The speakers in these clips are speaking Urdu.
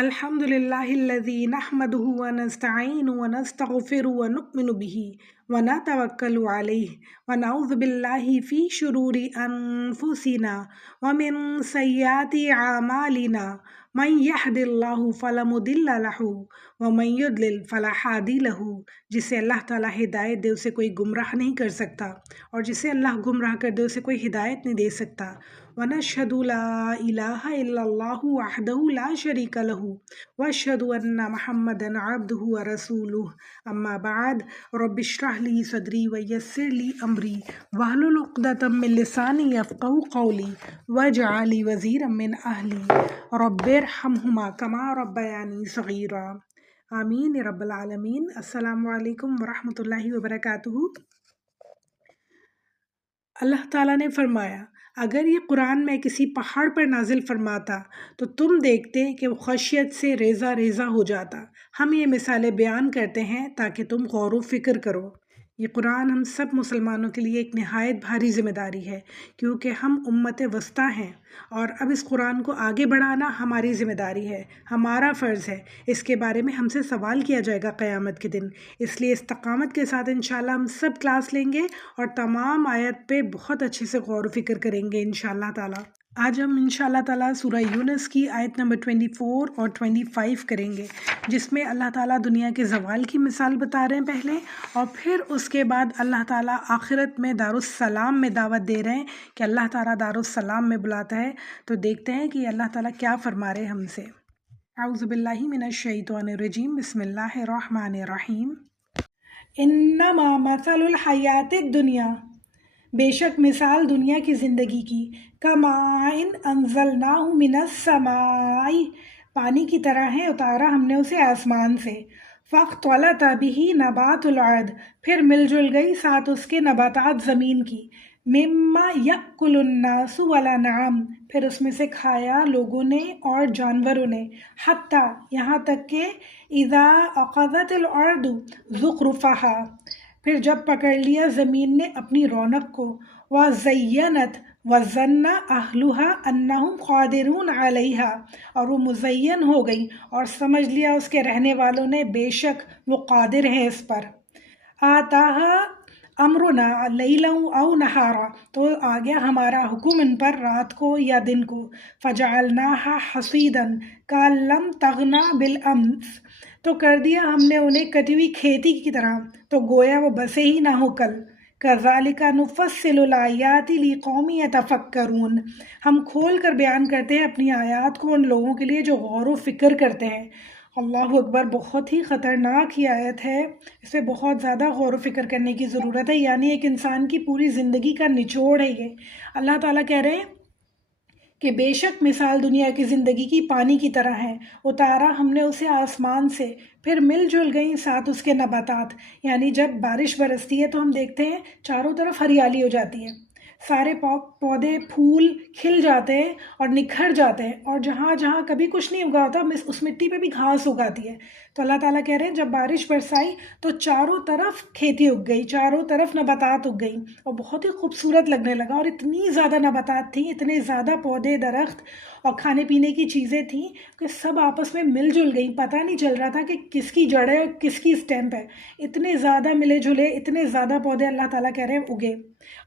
الحمد لله الذي نحمده ونستعين ونستغفر ونؤمن به ونتوكل عليه ونعوذ بالله في شرور أنفسنا ومن سيئات أعمالنا من يهد الله فلا مضل له ومن يضلل فلا هادي له جسے اللہ تعالیٰ ہدایت دے اسے کوئی گمراہ نہیں کر سکتا اور جسے اللہ گمراہ کر دے اسے کوئی ہدایت نہیں دے سکتا وَنَشْهَدُ لَا إِلَٰهَ إِلَّا اللَّهُ وَحْدَهُ لَا شَرِيكَ لَهُ وَأَشْهَدُ أَنَّ مُحَمَّدًا عَبْدُهُ وَرَسُولُهُ أَمَّا بَعْدُ رَبِّ اشْرَحْ لِي صَدْرِي وَيَسِّرْ لِي أَمْرِي وَاحْلُلْ عُقْدَةً مِّن لِّسَانِي يَفْقَهُوا قَوْلِي وَاجْعَل لِّي وَزِيرًا مِّنْ أَهْلِي رَبِّ ارْحَمْهُمَا كَمَا رَبَّيَانِي صَغِيرًا آمین یا رب العالمین۔ السلام علیکم ورحمۃ اللہ وبرکاتہ۔ اللہ تعالیٰ نے فرمایا اگر یہ قرآن میں کسی پہاڑ پر نازل فرماتا تو تم دیکھتے کہ وہ خشیت سے ریزہ ریزہ ہو جاتا۔ ہم یہ مثالیں بیان کرتے ہیں تاکہ تم غور و فکر کرو۔ یہ قرآن ہم سب مسلمانوں کے لیے ایک نہایت بھاری ذمہ داری ہے کیونکہ ہم امت وسطیٰ ہیں اور اب اس قرآن کو آگے بڑھانا ہماری ذمہ داری ہے، ہمارا فرض ہے۔ اس کے بارے میں ہم سے سوال کیا جائے گا قیامت کے دن، اس لیے استقامت کے ساتھ انشاءاللہ ہم سب کلاس لیں گے اور تمام آیت پہ بہت اچھے سے غور و فکر کریں گے انشاءاللہ تعالیٰ۔ آج ہم انشاءاللہ تعالیٰ سورہ یونس کی آیت نمبر 24 اور 25 کریں گے، جس میں اللہ تعالیٰ دنیا کے زوال کی مثال بتا رہے ہیں پہلے، اور پھر اس کے بعد اللہ تعالیٰ آخرت میں دارالسلام میں دعوت دے رہے ہیں کہ اللہ تعالیٰ دارالسلام میں بلاتا ہے۔ تو دیکھتے ہیں کہ اللہ تعالیٰ کیا فرما رہے ہیں ہم سے۔ اعوذ باللہ من الشیطان الرجیم، بسم اللہ الرحمن الرحیم۔ انما مثل الحیات الدنیا، بے شک مثال دنیا کی زندگی کی، کماء انزلناہ من السماء، پانی کی طرح ہے اتارا ہم نے اسے آسمان سے، فاختلط بہ نبات الارض، پھر مل جل گئی ساتھ اس کے نباتات زمین کی، مما یأکل الناس والانعام، پھر اس میں سے کھایا لوگوں نے اور جانوروں نے، حتیٰ یہاں تک کہ اذا اخذت الارض زخرفہا، پھر جب پکڑ لیا زمین نے اپنی رونق کو، وَزَيَّنَتْ وَظَنَّ أَهْلُهَا أَنَّهُمْ قَادِرُونَ عَلَيْهَا، اور وہ مزین ہو گئی اور سمجھ لیا اس کے رہنے والوں نے بے شک وہ قادر ہیں اس پر۔ آتاها امرنا لیلا او نہارا، تو آ گیا ہمارا حکم ان پر رات کو یا دن کو، فجعلناها حصیدا کأن لم تغن بالامس، تو کر دیا ہم نے انہیں کٹی ہوئی کھیتی کی طرح تو گویا وہ بسے ہی نہ ہو کل۔ کذالک نفصل الآیات لقوم یتفکرون، ہم کھول کر بیان کرتے ہیں اپنی آیات کو ان لوگوں کے لیے جو غور و فکر کرتے ہیں۔ اللہ اکبر، بہت ہی خطرناک یہ آیت ہے، اس پہ بہت زیادہ غور و فکر کرنے کی ضرورت ہے، یعنی ایک انسان کی پوری زندگی کا نچوڑ ہے یہ۔ اللہ تعالیٰ کہہ رہے ہیں کہ بے شک مثال دنیا کی زندگی کی پانی کی طرح ہے، اتارا ہم نے اسے آسمان سے، پھر مل جل گئیں ساتھ اس کے نباتات، یعنی جب بارش برستی ہے تو ہم دیکھتے ہیں چاروں طرف ہریالی ہو جاتی ہے، سارے پودے پھول کھل جاتے ہیں اور نکھر جاتے ہیں، اور جہاں جہاں کبھی کچھ نہیں اگا ہوتا اس مٹی پہ بھی گھاس اگاتی ہے۔ تو اللہ تعالیٰ کہہ رہے ہیں جب بارش برسائی تو چاروں طرف کھیتی اگ گئی، چاروں طرف نباتات اگ گئیں اور بہت ہی خوبصورت لگنے لگا، اور اتنی زیادہ نباتات تھیں، اتنے زیادہ پودے درخت اور کھانے پینے کی چیزیں تھیں کہ سب آپس میں مل جل گئیں، پتہ نہیں چل رہا تھا کہ کس کی جڑ ہے اور کس کی اسٹیمپ ہے، اتنے زیادہ ملے جلے، اتنے زیادہ پودے اللہ تعالیٰ کہہ رہے ہیں اگے،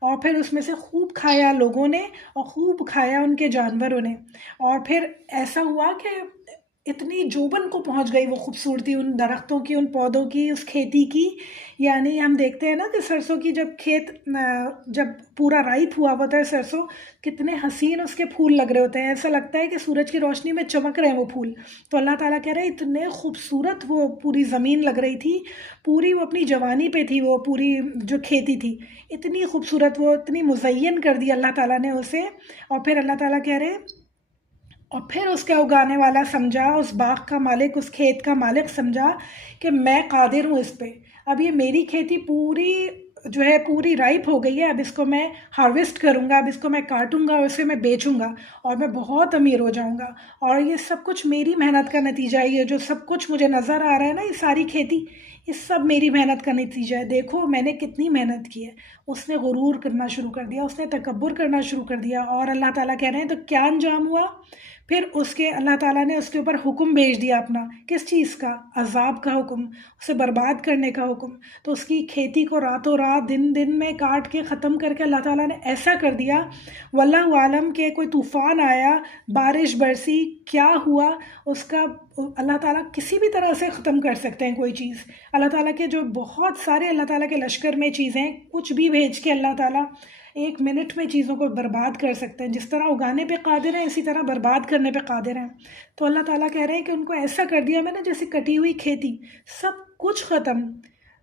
اور پھر اس میں سے خوب کھایا لوگوں نے اور خوب کھایا ان کے جانوروں نے، اور پھر ایسا ہوا کہ اتنی جوبن کو پہنچ گئی وہ خوبصورتی ان درختوں کی، ان پودوں کی، اس کھیتی کی۔ یعنی ہم دیکھتے ہیں نا کہ سرسوں کی جب کھیت جب پورا رائپ ہوا ہوتا ہے سرسوں، کتنے حسین اس کے پھول لگ رہے ہوتے ہیں، ایسا لگتا ہے کہ سورج کی روشنی میں چمک رہے ہیں وہ پھول۔ تو اللہ تعالیٰ کہہ رہے ہیں اتنے خوبصورت وہ پوری زمین لگ رہی تھی، پوری وہ اپنی جوانی پہ تھی، وہ پوری جو کھیتی تھی اتنی خوبصورت، وہ اتنی مزین کر دی اللہ تعالیٰ نے اسے۔ اور پھر اللہ تعالیٰ کہہ رہے ہیں اور پھر اس کا اگانے والا سمجھا، اس باغ کا مالک، اس کھیت کا مالک سمجھا کہ میں قادر ہوں اس پہ، اب یہ میری کھیتی پوری جو ہے پوری رائپ ہو گئی ہے، اب اس کو میں ہارویسٹ کروں گا، اب اس کو میں کاٹوں گا اور اسے میں بیچوں گا اور میں بہت امیر ہو جاؤں گا، اور یہ سب کچھ میری محنت کا نتیجہ ہے، یہ جو سب کچھ مجھے نظر آ رہا ہے نا، یہ ساری کھیتی یہ سب میری محنت کا نتیجہ ہے، دیکھو میں نے کتنی محنت کی ہے۔ اس نے غرور کرنا شروع کر دیا، اس نے تکبر کرنا شروع کر دیا، اور اللہ تعالیٰ کہہ رہے ہیں تو کیا انجام ہوا؟ پھر اس کے اللہ تعالیٰ نے اس کے اوپر حکم بھیج دیا اپنا، کس چیز کا؟ عذاب کا حکم، اسے برباد کرنے کا حکم۔ تو اس کی کھیتی کو راتوں رات دن میں کاٹ کے ختم کر کے اللہ تعالیٰ نے ایسا کر دیا، واللہ عالم کہ کوئی طوفان آیا، بارش برسی، کیا ہوا اس کا اللہ تعالیٰ کسی بھی طرح سے ختم کر سکتے ہیں کوئی چیز۔ اللہ تعالیٰ کے جو بہت سارے اللہ تعالیٰ کے لشکر میں چیزیں، کچھ بھی بھیج کے اللہ تعالیٰ 1 منٹ میں چیزوں کو برباد کر سکتے ہیں۔ جس طرح اگانے پہ قادر ہیں، اسی طرح برباد کرنے پہ قادر ہیں۔ تو اللہ تعالیٰ کہہ رہے ہیں کہ ان کو ایسا کر دیا میں نے جیسے کٹی ہوئی کھیتی، سب کچھ ختم،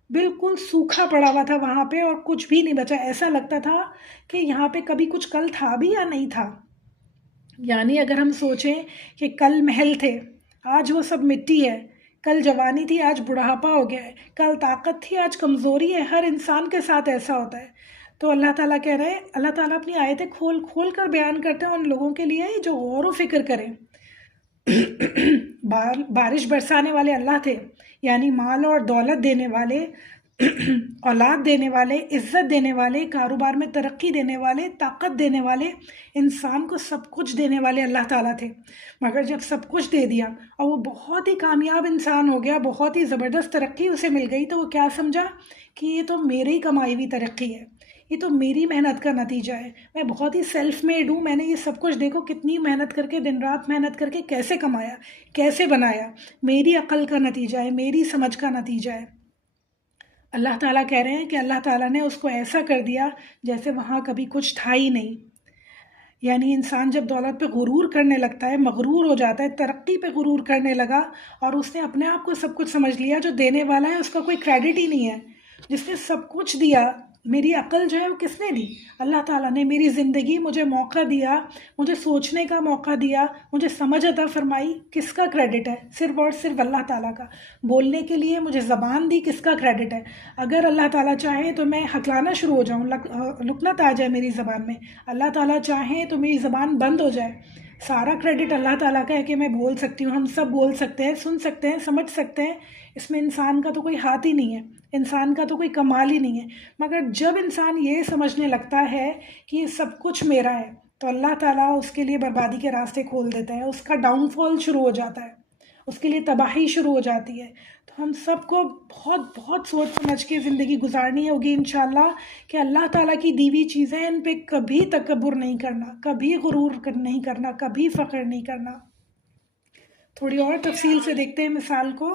بالکل سوکھا پڑا ہوا تھا وہاں پہ اور کچھ بھی نہیں بچا۔ ایسا لگتا تھا کہ یہاں پہ کبھی کچھ کل تھا بھی یا نہیں تھا۔ یعنی اگر ہم سوچیں کہ کل محل تھے، آج وہ سب مٹی ہے، کل جوانی تھی آج بڑھاپا ہو گیا ہے، کل طاقت تھی آج کمزوری ہے، ہر انسان کے ساتھ ایسا ہوتا ہے۔ تو اللہ تعالیٰ کہہ رہے ہیں، اللہ تعالیٰ اپنی آیتیں کھول کھول کر بیان کرتے ہیں ان لوگوں کے لیے جو غور و فکر کریں۔ بارش برسانے والے اللہ تھے، یعنی مال اور دولت دینے والے، اولاد دینے والے، عزت دینے والے، کاروبار میں ترقی دینے والے، طاقت دینے والے، انسان کو سب کچھ دینے والے اللہ تعالیٰ تھے۔ مگر جب سب کچھ دے دیا اور وہ بہت ہی کامیاب انسان ہو گیا، بہت ہی زبردست ترقی اسے مل گئی، تو وہ کیا سمجھا کہ یہ تو میری کمائی ہوئی ترقی ہے، یہ تو میری محنت کا نتیجہ ہے، میں بہت ہی سیلف میڈ ہوں، میں نے یہ سب کچھ دیکھو کتنی محنت کر کے دن رات محنت کر کے کیسے کمایا، کیسے بنایا، میری عقل کا نتیجہ ہے، میری سمجھ کا نتیجہ ہے۔ اللہ تعالیٰ کہہ رہے ہیں کہ اللہ تعالیٰ نے اس کو ایسا کر دیا جیسے وہاں کبھی کچھ تھا ہی نہیں۔ یعنی انسان جب دولت پہ غرور کرنے لگتا ہے، مغرور ہو جاتا ہے، ترقی پہ غرور کرنے لگا اور اس نے اپنے آپ کو سب کچھ سمجھ لیا، جو دینے والا ہے اس کا کوئی کریڈٹ ہی نہیں ہے، جس نے سب کچھ دیا۔ میری عقل جو ہے وہ کس نے دی؟ اللہ تعالیٰ نے۔ میری زندگی مجھے موقع دیا، مجھے سوچنے کا موقع دیا، مجھے سمجھ عطا فرمائی، کس کا کریڈٹ ہے؟ صرف اور صرف اللہ تعالیٰ کا۔ بولنے کے لیے مجھے زبان دی، کس کا کریڈٹ ہے؟ اگر اللہ تعالیٰ چاہے تو میں ہکلانا شروع ہو جاؤں، لکنت آ جائے میری زبان میں، اللہ تعالیٰ چاہے تو میری زبان بند ہو جائے، سارا کریڈٹ اللہ تعالیٰ کا ہے کہ میں بول سکتی ہوں۔ ہم سب بول سکتے ہیں، سن سکتے ہیں، سمجھ سکتے ہیں، اس میں انسان کا تو کوئی ہاتھ ہی نہیں ہے، انسان کا تو کوئی کمال ہی نہیں ہے۔ مگر جب انسان یہ سمجھنے لگتا ہے کہ یہ سب کچھ میرا ہے، تو اللہ تعالیٰ اس کے لیے بربادی کے راستے کھول دیتا ہے، اس کا ڈاؤن فال شروع ہو جاتا ہے، اس کے لیے تباہی شروع ہو جاتی ہے۔ تو ہم سب کو بہت بہت سوچ سمجھ کے زندگی گزارنی ہوگی انشاءاللہ، کہ اللہ تعالیٰ کی دی ہوئی چیزیں ان پہ کبھی تکبر نہیں کرنا، کبھی غرور نہیں کرنا، کبھی فخر نہیں کرنا۔ تھوڑی اور تفصیل سے دیکھتے ہیں مثال کو۔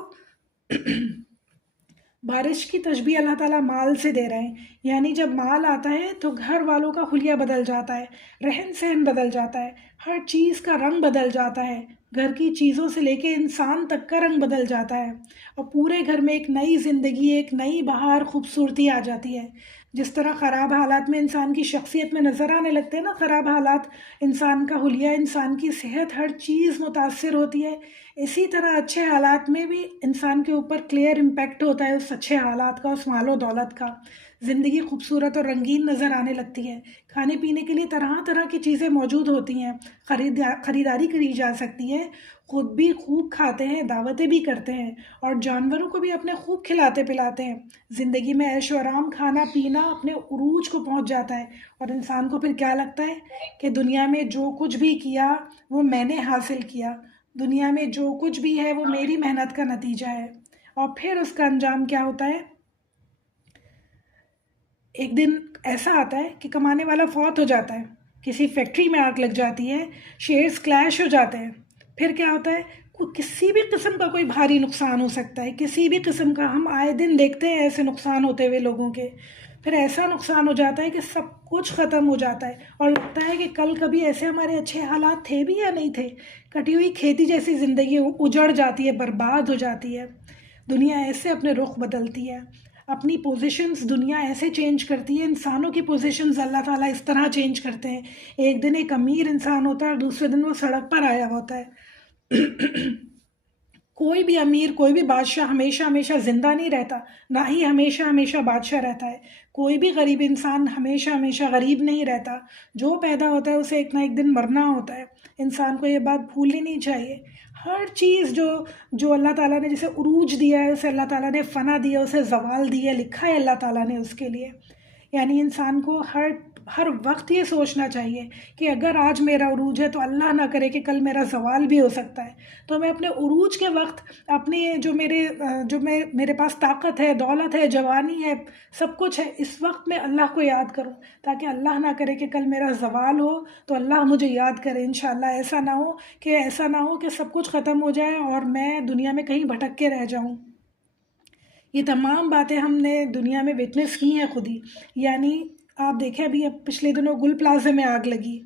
بارش کی تشبیہ اللہ تعالیٰ مال سے دے رہے ہیں، یعنی جب مال آتا ہے تو گھر والوں کا حلیہ بدل جاتا ہے، رہن سہن بدل جاتا ہے، ہر چیز کا رنگ بدل جاتا ہے، گھر کی چیزوں سے لے کے انسان تک کا رنگ بدل جاتا ہے، اور پورے گھر میں ایک نئی زندگی، ایک نئی بہار، خوبصورتی آ جاتی ہے۔ جس طرح خراب حالات میں انسان کی شخصیت میں نظر آنے لگتے ہیں نا خراب حالات، انسان کا حلیہ، انسان کی صحت، ہر چیز متاثر ہوتی ہے، اسی طرح اچھے حالات میں بھی انسان کے اوپر کلیئر امپیکٹ ہوتا ہے اس اچھے حالات کا، اس مال و دولت کا۔ زندگی خوبصورت اور رنگین نظر آنے لگتی ہے، کھانے پینے کے لیے طرح طرح کی چیزیں موجود ہوتی ہیں، خریداری کری جا سکتی ہے، خود بھی خوب کھاتے ہیں، دعوتیں بھی کرتے ہیں، اور جانوروں کو بھی اپنے خوب کھلاتے پلاتے ہیں۔ زندگی میں عیش و آرام، کھانا پینا اپنے عروج کو پہنچ جاتا ہے، اور انسان کو پھر کیا لگتا ہے کہ دنیا میں جو کچھ بھی کیا وہ میں نے حاصل کیا، دنیا میں جو کچھ بھی ہے وہ میری محنت کا نتیجہ ہے۔ اور پھر اس کا انجام کیا ہوتا ہے؟ ایک دن ایسا آتا ہے کہ کمانے والا فوت ہو جاتا ہے، کسی فیکٹری میں آگ لگ جاتی ہے، شیئرز کلیش ہو جاتے ہیں، پھر کیا ہوتا ہے؟ کسی بھی قسم کا کوئی بھاری نقصان ہو سکتا ہے، کسی بھی قسم کا، ہم آئے دن دیکھتے ہیں ایسے نقصان ہوتے ہوئے لوگوں کے۔ پھر ایسا نقصان ہو جاتا ہے کہ سب کچھ ختم ہو جاتا ہے، اور لگتا ہے کہ کل کبھی ایسے ہمارے اچھے حالات تھے بھی یا نہیں تھے۔ کٹی ہوئی کھیتی جیسی زندگی اجڑ جاتی ہے، برباد ہو جاتی ہے، دنیا ایسے اپنے رخ بدلتی ہے، اپنی پوزیشنز دنیا ایسے چینج کرتی ہے، انسانوں کی پوزیشنز اللہ تعالیٰ اس طرح چینج کرتے ہیں۔ ایک دن ایک امیر انسان ہوتا ہے اور دوسرے دن وہ سڑک پر آیا ہوتا ہے۔ کوئی بھی امیر کوئی بھی بادشاہ ہمیشہ ہمیشہ زندہ نہیں رہتا، نہ ہی ہمیشہ ہمیشہ بادشاہ رہتا ہے. کوئی بھی غریب انسان ہمیشہ ہمیشہ غریب نہیں رہتا. جو پیدا ہوتا ہے اسے ایک نہ ایک دن مرنا ہوتا ہے. انسان کو یہ بات بھولنی نہیں چاہیے. ہر چیز جو اللہ تعالیٰ نے جسے عروج دیا ہے، اسے اللہ تعالیٰ نے فنا دیا، اسے زوال دیا، لکھا ہے اللہ تعالیٰ نے اس کے لیے. یعنی انسان کو ہر وقت یہ سوچنا چاہیے کہ اگر آج میرا عروج ہے تو اللہ نہ کرے کہ کل میرا زوال بھی ہو سکتا ہے. تو میں اپنے عروج کے وقت اپنی میرے پاس طاقت ہے، دولت ہے، جوانی ہے، سب کچھ ہے، اس وقت میں اللہ کو یاد کروں، تاکہ اللہ نہ کرے کہ کل میرا زوال ہو تو اللہ مجھے یاد کرے انشاءاللہ. ایسا نہ ہو کہ سب کچھ ختم ہو جائے اور میں دنیا میں کہیں بھٹک کے رہ جاؤں. یہ تمام باتیں ہم نے دنیا میں وٹنس کی ہیں خود ہی. یعنی آپ دیکھیں ابھی پچھلے دنوں گل پلازے میں آگ لگی،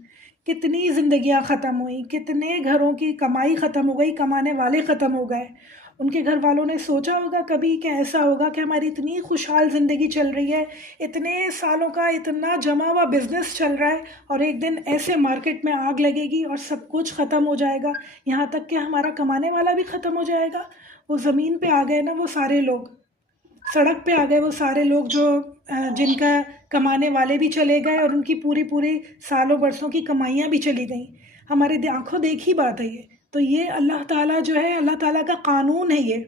کتنی زندگیاں ختم ہوئیں، کتنے گھروں کی کمائی ختم ہو گئی، کمانے والے ختم ہو گئے. ان کے گھر والوں نے سوچا ہوگا کبھی کہ ایسا ہوگا کہ ہماری اتنی خوشحال زندگی چل رہی ہے، اتنے سالوں کا اتنا جمع ہوا بزنس چل رہا ہے، اور ایک دن ایسے مارکیٹ میں آگ لگے گی اور سب کچھ ختم ہو جائے گا، یہاں تک کہ ہمارا کمانے والا بھی ختم ہو جائے گا. وہ زمین پہ آ گئے نا وہ سارے لوگ، سڑک پہ آ گئے وہ سارے لوگ جن کا کمانے والے بھی چلے گئے اور ان کی پوری سالوں برسوں کی کمائیاں بھی چلی گئیں. ہمارے آنکھوں دیکھی بات ہے یہ. تو یہ اللہ تعالیٰ جو ہے، اللہ تعالیٰ کا قانون ہے، یہ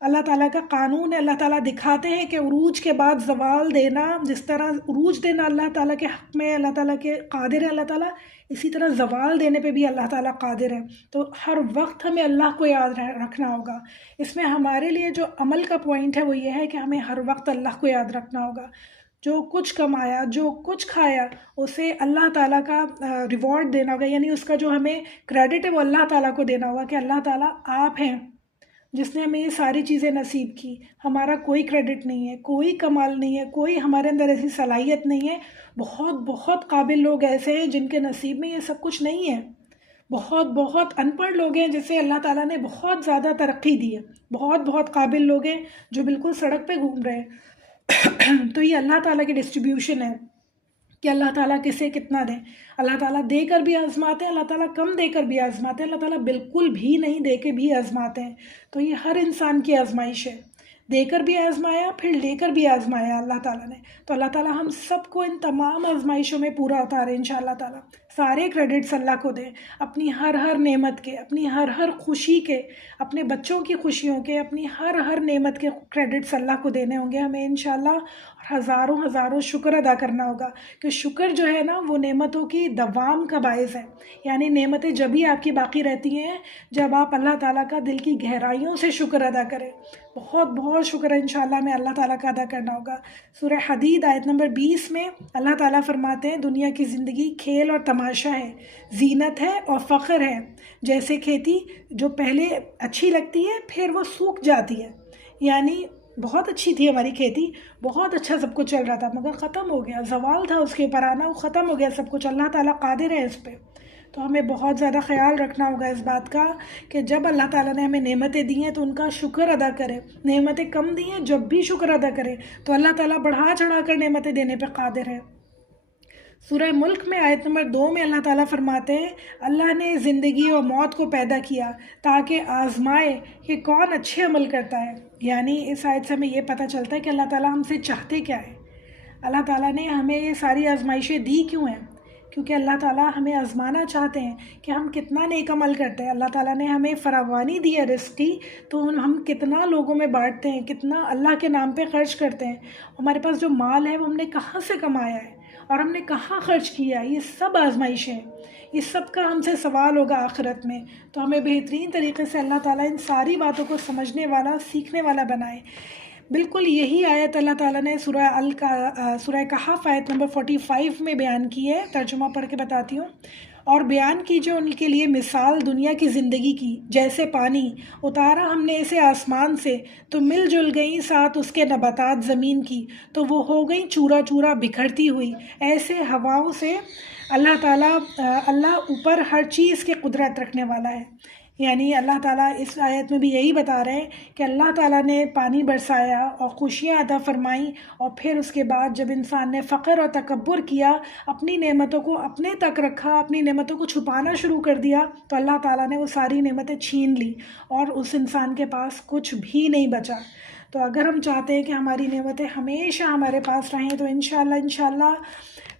اللہ تعالیٰ کا قانون ہے. اللہ تعالیٰ دکھاتے ہیں کہ عروج کے بعد زوال دینا، جس طرح عروج دینا اللہ تعالیٰ کے حق میں اللہ تعالیٰ کے قادر ہے اللہ تعالیٰ، اسی طرح زوال دینے پہ بھی اللہ تعالیٰ قادر ہے. تو ہر وقت ہمیں اللہ کو یاد رکھنا ہوگا. اس میں ہمارے لیے جو عمل کا پوائنٹ ہے وہ یہ ہے کہ ہمیں ہر وقت اللہ کو یاد رکھنا ہوگا. جو کچھ کمایا، جو کچھ کھایا، اسے اللہ تعالیٰ کا ریوارڈ دینا ہوگا. یعنی اس کا جو ہمیں کریڈٹ ہے وہ اللہ تعالیٰ کو دینا ہوگا کہ اللہ تعالیٰ آپ ہیں جس نے ہمیں یہ ساری چیزیں نصیب کی. ہمارا کوئی کریڈٹ نہیں ہے، کوئی کمال نہیں ہے، کوئی ہمارے اندر ایسی صلاحیت نہیں ہے. بہت قابل لوگ ایسے ہیں جن کے نصیب میں یہ سب کچھ نہیں ہے. بہت ان پڑھ لوگ ہیں جسے اللہ تعالیٰ نے بہت زیادہ ترقی دی ہے. بہت قابل لوگ ہیں جو بالکل سڑک پہ گھوم رہے ہیں. تو یہ اللہ تعالیٰ کی ڈسٹریبیوشن ہے کہ اللہ تعالیٰ کسے کتنا دیں. اللہ تعالیٰ دے کر بھی آزماتے ہیں، اللہ تعالیٰ کم دے کر بھی آزماتے ہیں، اللہ تعالیٰ بالکل بھی نہیں دے کے بھی آزماتے ہیں. تو یہ ہر انسان کی آزمائش ہے. دے کر بھی آزمایا، پھر لے کر بھی آزمایا اللہ تعالیٰ نے. تو اللہ تعالیٰ ہم سب کو ان تمام آزمائشوں میں پورا اتارے انشاءاللہ تعالیٰ. سارے کریڈٹس اللہ کو دیں، اپنی ہر نعمت کے، اپنی ہر خوشی کے، اپنے بچوں کی خوشیوں کے، اپنی ہر نعمت کے کریڈٹس اللہ کو دینے ہوں گے ہمیں انشاءاللہ. اور ہزاروں شکر ادا کرنا ہوگا کہ شکر جو ہے نا وہ نعمتوں کی دوام کا باعث ہے. یعنی نعمتیں جب ہی آپ کی باقی رہتی ہیں جب آپ اللہ تعالیٰ کا دل کی گہرائیوں سے شکر ادا کریں. بہت شکر انشاءاللہ میں اللہ تعالیٰ کا ادا کرنا ہوگا. سورہ حدید آیت نمبر 20 میں اللہ تعالیٰ فرماتے ہیں دنیا کی زندگی کھیل اور تماشا ہے، زینت ہے اور فخر ہے. جیسے کھیتی جو پہلے اچھی لگتی ہے پھر وہ سوکھ جاتی ہے. یعنی بہت اچھی تھی ہماری کھیتی، بہت اچھا سب کچھ چل رہا تھا، مگر ختم ہو گیا، زوال تھا اس کے اوپر آنا، وہ ختم ہو گیا سب کچھ. اللہ تعالیٰ قادر ہے اس پہ. تو ہمیں بہت زیادہ خیال رکھنا ہوگا اس بات کا کہ جب اللہ تعالیٰ نے ہمیں نعمتیں دی ہیں تو ان کا شکر ادا کریں. نعمتیں کم دی ہیں جب بھی شکر ادا کریں تو اللہ تعالیٰ بڑھا چڑھا کر نعمتیں دینے پہ قادر ہے. سورہ ملک میں آیت نمبر 2 میں اللہ تعالیٰ فرماتے ہیں اللہ نے زندگی اور موت کو پیدا کیا تاکہ آزمائے کہ کون اچھے عمل کرتا ہے. یعنی اس آیت سے ہمیں یہ پتہ چلتا ہے کہ اللہ تعالیٰ ہم سے چاہتے کیا ہے. اللہ تعالیٰ نے ہمیں یہ ساری آزمائشیں دی کیوں ہیں؟ کیونکہ اللہ تعالیٰ ہمیں آزمانا چاہتے ہیں کہ ہم کتنا نیک عمل کرتے ہیں. اللہ تعالیٰ نے ہمیں فراوانی دی ہے رزق کی، تو ہم کتنا لوگوں میں بانٹتے ہیں، کتنا اللہ کے نام پہ خرچ کرتے ہیں. ہمارے پاس جو مال ہے وہ ہم نے کہاں سے کمایا ہے اور ہم نے کہاں خرچ کیا ہے. یہ سب آزمائشیں ہیں، یہ سب کا ہم سے سوال ہوگا آخرت میں. تو ہمیں بہترین طریقے سے اللہ تعالیٰ ان ساری باتوں کو سمجھنے والا، سیکھنے والا بنائے. بالکل یہی آیت اللہ تعالیٰ نے سورہ کہف آیت نمبر 45 میں بیان کی ہے. ترجمہ پڑھ کے بتاتی ہوں. اور بیان کیجیے ان کے لیے مثال دنیا کی زندگی کی، جیسے پانی اتارا ہم نے اسے آسمان سے تو مل جل گئیں ساتھ اس کے نباتات زمین کی، تو وہ ہو گئیں چورا چورا بکھرتی ہوئی. ایسے ہواؤں سے اللہ اوپر ہر چیز کے قدرت رکھنے والا ہے. یعنی اللہ تعالیٰ اس آیت میں بھی یہی بتا رہے ہیں کہ اللہ تعالیٰ نے پانی برسایا اور خوشیاں عطا فرمائیں، اور پھر اس کے بعد جب انسان نے فقر اور تکبر کیا، اپنی نعمتوں کو اپنے تک رکھا، اپنی نعمتوں کو چھپانا شروع کر دیا، تو اللہ تعالیٰ نے وہ ساری نعمتیں چھین لی اور اس انسان کے پاس کچھ بھی نہیں بچا۔ تو اگر ہم چاہتے ہیں کہ ہماری نعمتیں ہمیشہ ہمارے پاس رہیں تو انشاءاللہ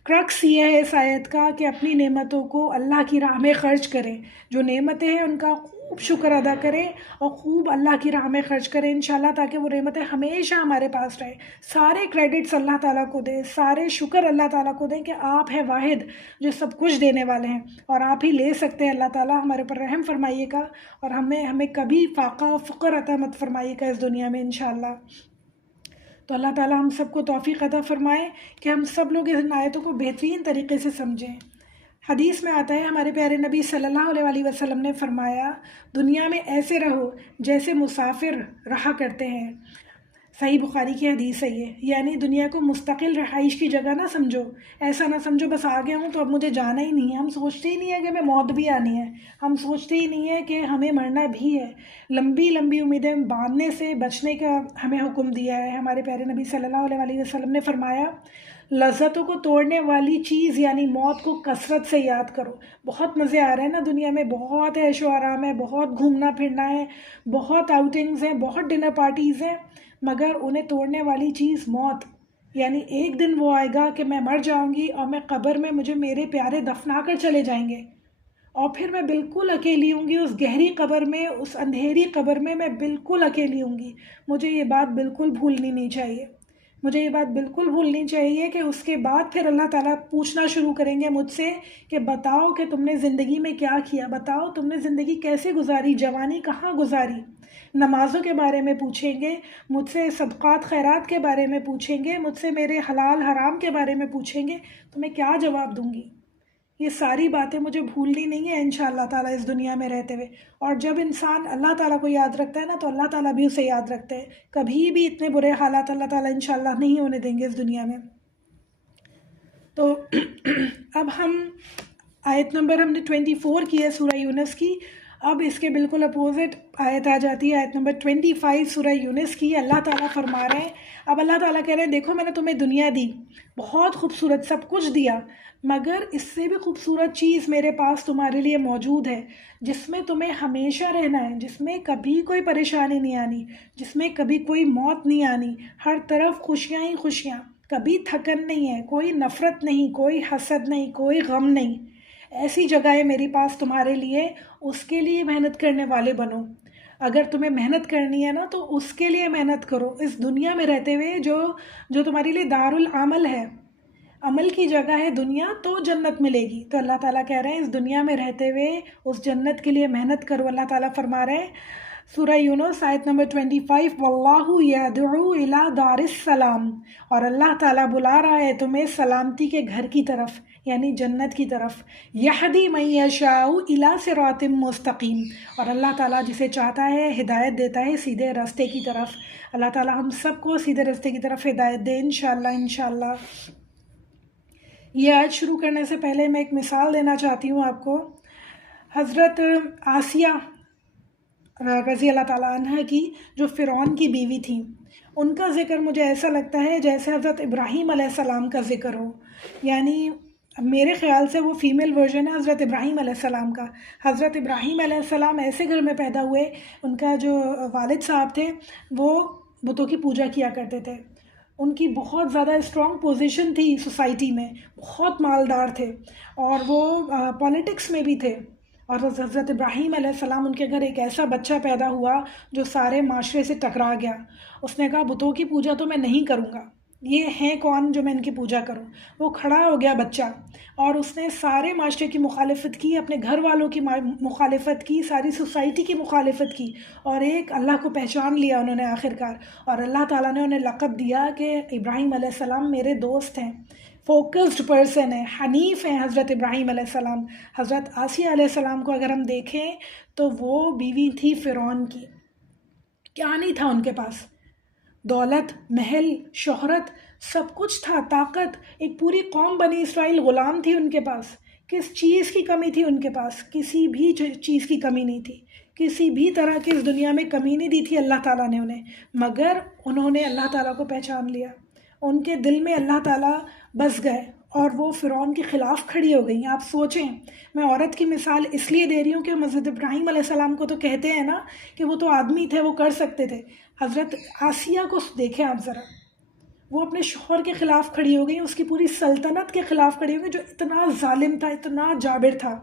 کرکس یہ ہے اس آیت کا کہ اپنی نعمتوں کو اللہ کی راہ میں خرچ کریں، جو نعمتیں ہیں ان کا خوب شکر ادا کریں اور خوب اللہ کی راہ میں خرچ کریں انشاءاللہ، تاکہ وہ نعمتیں ہمیشہ ہمارے پاس رہیں۔ سارے کریڈٹس اللہ تعالیٰ کو دیں، سارے شکر اللہ تعالیٰ کو دیں کہ آپ ہے واحد جو سب کچھ دینے والے ہیں، اور آپ ہی لے سکتے ہیں۔ اللہ تعالیٰ ہمارے پر رحم فرمائیے گا اور ہمیں کبھی فاقہ و فقر عطا مت فرمائیے گا اس دنیا میں انشاءاللہ۔ تو اللہ تعالیٰ ہم سب کو توفیق عطا فرمائے کہ ہم سب لوگ ان آیتوں کو بہترین طریقے سے سمجھیں۔ حدیث میں آتا ہے، ہمارے پیارے نبی صلی اللہ علیہ وسلم نے فرمایا، دنیا میں ایسے رہو جیسے مسافر رہا کرتے ہیں۔ صحیح بخاری کی حدیث ہے یہ، یعنی دنیا کو مستقل رہائش کی جگہ نہ سمجھو، ایسا نہ سمجھو بس آ گیا ہوں تو اب مجھے جانا ہی نہیں ہے۔ ہم سوچتے ہی نہیں ہے کہ ہمیں موت بھی آنی ہے، ہم سوچتے ہی نہیں ہے کہ ہمیں مرنا بھی ہے۔ لمبی لمبی امیدیں باندھنے سے بچنے کا ہمیں حکم دیا ہے۔ ہمارے پیارے نبی صلی اللہ علیہ وسلم نے فرمایا، لذتوں کو توڑنے والی چیز یعنی موت کو کثرت سے یاد کرو۔ بہت مزے آ رہے ہیں نا دنیا میں، بہت عیش و آرام ہے، بہت گھومنا پھرنا ہے، بہت آؤٹنگز ہیں، بہت ڈنر پارٹیز ہیں، مگر انہیں توڑنے والی چیز موت، یعنی ایک دن وہ آئے گا کہ میں مر جاؤں گی اور میں قبر میں مجھے میرے پیارے دفنا کر چلے جائیں گے، اور پھر میں بالکل اکیلی ہوں گی اس گہری قبر میں، اس اندھیری قبر میں بالکل اکیلی ہوں گی۔ مجھے یہ بات بالکل بھولنی نہیں چاہیے، مجھے یہ بات بالکل بھولنی چاہیے کہ اس کے بعد پھر اللہ تعالیٰ پوچھنا شروع کریں گے مجھ سے کہ بتاؤ کہ تم نے زندگی میں کیا کیا، بتاؤ تم نے زندگی کیسے گزاری، جوانی کہاں گزاری۔ نمازوں کے بارے میں پوچھیں گے مجھ سے، صدقات خیرات کے بارے میں پوچھیں گے مجھ سے، میرے حلال حرام کے بارے میں پوچھیں گے، تو میں کیا جواب دوں گی؟ یہ ساری باتیں مجھے بھولنی نہیں ہے انشاءاللہ تعالیٰ اس دنیا میں رہتے ہوئے۔ اور جب انسان اللہ تعالیٰ کو یاد رکھتا ہے نا تو اللہ تعالیٰ بھی اسے یاد رکھتے ہیں۔ کبھی بھی اتنے برے حالات اللہ تعالیٰ انشاءاللہ نہیں ہونے دیں گے اس دنیا میں۔ تو اب ہم آیت نمبر ہم نے 24 کی ہے سورہ یونس کی، اب اس کے بالکل اپوزٹ آیت آ جاتی ہے آیت نمبر 25 سورہ یونس کی۔ اللہ تعالیٰ فرما رہے ہیں، اب اللہ تعالیٰ کہہ رہے ہیں دیکھو میں نے تمہیں دنیا دی، بہت خوبصورت سب کچھ دیا، مگر اس سے بھی خوبصورت چیز میرے پاس تمہارے لیے موجود ہے، جس میں تمہیں ہمیشہ رہنا ہے، جس میں کبھی کوئی پریشانی نہیں آنی، جس میں کبھی کوئی موت نہیں آنی، ہر طرف خوشیاں ہی خوشیاں، کبھی تھکن نہیں ہے، کوئی نفرت نہیں، کوئی حسد نہیں، کوئی غم نہیں۔ ایسی جگہ ہے میرے پاس تمہارے لیے، اس کے لیے محنت کرنے والے بنو۔ اگر تمہیں محنت کرنی ہے نا تو اس کے لیے محنت کرو، اس دنیا میں رہتے ہوئے جو تمہارے لیے دارالعمل ہے، عمل کی جگہ ہے دنیا، تو جنت ملے گی۔ تو اللہ تعالیٰ کہہ رہے ہیں اس دنیا میں رہتے ہوئے اس جنت کے لیے محنت کرو۔ اللہ تعالیٰ فرما رہے ہیں سورہ یونس آیت نمبر 25، واللہ یدعو الی دار السلام، اور اللہ تعالیٰ بلا رہا ہے تمہیں سلامتی کے گھر کی طرف، یعنی جنت کی طرف۔ یہدی من یشاء الی صراط مستقیم، اور اللہ تعالیٰ جسے چاہتا ہے ہدایت دیتا ہے سیدھے راستے کی طرف۔ اللہ تعالیٰ ہم سب کو سیدھے راستے کی طرف ہدایت دے انشاءاللہ۔ یہ آیت شروع کرنے سے پہلے میں ایک مثال دینا چاہتی ہوں آپ کو۔ حضرت آسیہ رضی اللہ تعالیٰ عنہ کی، جو فرعون کی بیوی تھیں، ان کا ذکر مجھے ایسا لگتا ہے جیسے حضرت ابراہیم علیہ السلام کا ذکر ہو، یعنی میرے خیال سے وہ فیمیل ورژن ہے حضرت ابراہیم علیہ السلام کا۔ حضرت ابراہیم علیہ السلام ایسے گھر میں پیدا ہوئے، ان کا جو والد صاحب تھے وہ بتوں کی پوجا کیا کرتے تھے، ان کی بہت زیادہ اسٹرانگ پوزیشن تھی سوسائٹی میں، بہت مالدار تھے، اور وہ پولیٹکس میں بھی تھے۔ اور حضرت ابراہیم علیہ السلام ان کے گھر ایک ایسا بچہ پیدا ہوا جو سارے معاشرے سے ٹکرا گیا۔ اس نے کہا بتوں کی پوجا تو میں نہیں کروں گا، یہ ہیں کون جو میں ان کی پوجا کروں۔ وہ کھڑا ہو گیا بچہ، اور اس نے سارے معاشرے کی مخالفت کی، اپنے گھر والوں کی مخالفت کی، ساری سوسائٹی کی مخالفت کی، اور ایک اللہ کو پہچان لیا انہوں نے آخرکار۔ اور اللہ تعالیٰ نے انہیں لقب دیا کہ ابراہیم علیہ السلام میرے دوست ہیں، فوکسڈ پرسن ہے، حنیف ہیں حضرت ابراہیم علیہ السلام۔ حضرت آسیہ علیہ السلام کو اگر ہم دیکھیں تو وہ بیوی تھی فرعون کی، کیا نہیں تھا ان کے پاس؟ دولت، محل، شہرت، سب کچھ تھا، طاقت، ایک پوری قوم بنی اسرائیل غلام تھی ان کے پاس۔ کس چیز کی کمی تھی ان کے پاس؟ کسی بھی چیز کی کمی نہیں تھی، کسی بھی طرح کی اس دنیا میں کمی نہیں دی تھی اللہ تعالیٰ نے انہیں، مگر انہوں نے اللہ تعالیٰ کو پہچان لیا، ان کے دل میں اللہ تعالیٰ بس گئے اور وہ فرعون کے خلاف کھڑی ہو گئیں۔ آپ سوچیں، میں عورت کی مثال اس لیے دے رہی ہوں کہ حضرت ابراہیم علیہ السلام کو تو کہتے ہیں نا کہ وہ تو آدمی تھے، وہ کر سکتے تھے۔ حضرت آسیہ کو دیکھیں آپ ذرا، وہ اپنے شوہر کے خلاف کھڑی ہو گئی، اس کی پوری سلطنت کے خلاف کھڑی ہو گئی جو اتنا ظالم تھا، اتنا جابر تھا،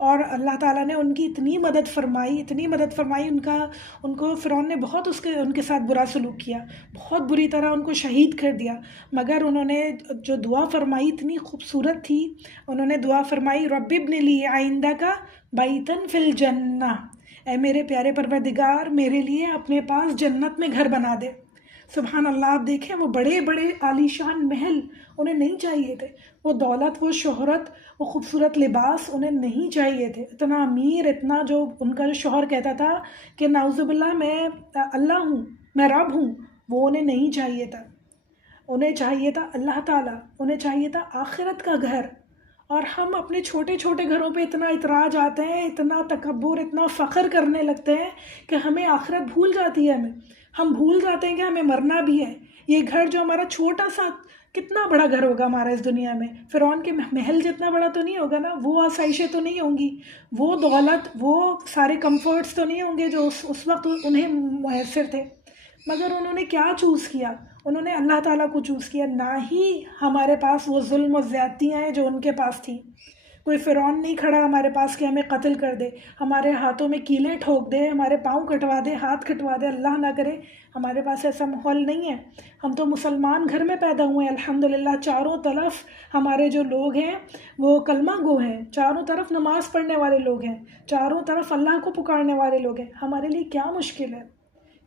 اور اللہ تعالیٰ نے ان کی اتنی مدد فرمائی، اتنی مدد فرمائی، ان کو فرعون نے بہت ان کے ساتھ برا سلوک کیا، بہت بری طرح ان کو شہید کر دیا، مگر انہوں نے جو دعا فرمائی اتنی خوبصورت تھی۔ انہوں نے دعا فرمائی، رب ابن لی عندک بیتن فی الجنہ، اے میرے پیارے پروردگار میرے لیے اپنے پاس جنت میں گھر بنا دے۔ سبحان اللہ، آپ دیکھیں وہ بڑے بڑے عالیشان محل انہیں نہیں چاہیے تھے، وہ دولت، وہ شہرت، وہ خوبصورت لباس انہیں نہیں چاہیے تھے، اتنا امیر، اتنا جو ان کا جو شوہر کہتا تھا کہ نعوذ باللہ میں اللہ ہوں، میں رب ہوں، وہ انہیں نہیں چاہیے تھا۔ انہیں چاہیے تھا اللہ تعالیٰ، انہیں چاہیے تھا آخرت کا گھر۔ اور ہم اپنے چھوٹے چھوٹے گھروں پہ اتنا اعتراض آتے ہیں، اتنا تکبر، اتنا فخر کرنے لگتے ہیں کہ ہمیں آخرت بھول جاتی ہے۔ ہم بھول جاتے ہیں کہ ہمیں مرنا بھی ہے۔ یہ گھر جو ہمارا چھوٹا سا، کتنا بڑا گھر ہوگا ہمارا اس دنیا میں، فرعون کے محل جتنا بڑا تو نہیں ہوگا نا، وہ آسائشیں تو نہیں ہوں گی، وہ دولت، وہ سارے کمفرٹس تو نہیں ہوں گے جو اس وقت انہیں میسر تھے، مگر انہوں نے کیا چوز کیا؟ انہوں نے اللہ تعالیٰ کو چوز کیا۔ نہ ہی ہمارے پاس وہ ظلم و زیادتیاں ہیں جو ان کے پاس تھیں۔ کوئی فرعون نہیں کھڑا ہمارے پاس کہ ہمیں قتل کر دے، ہمارے ہاتھوں میں کیلیں ٹھوک دے، ہمارے پاؤں کٹوا دے، ہاتھ کٹوا دے، اللہ نہ کرے۔ ہمارے پاس ایسا ماحول نہیں ہے۔ ہم تو مسلمان گھر میں پیدا ہوئے ہیں الحمدللہ، چاروں طرف ہمارے جو لوگ ہیں وہ کلمہ گو ہیں، چاروں طرف نماز پڑھنے والے لوگ ہیں، چاروں طرف اللہ کو پکارنے والے لوگ ہیں۔ ہمارے لیے کیا مشکل ہے،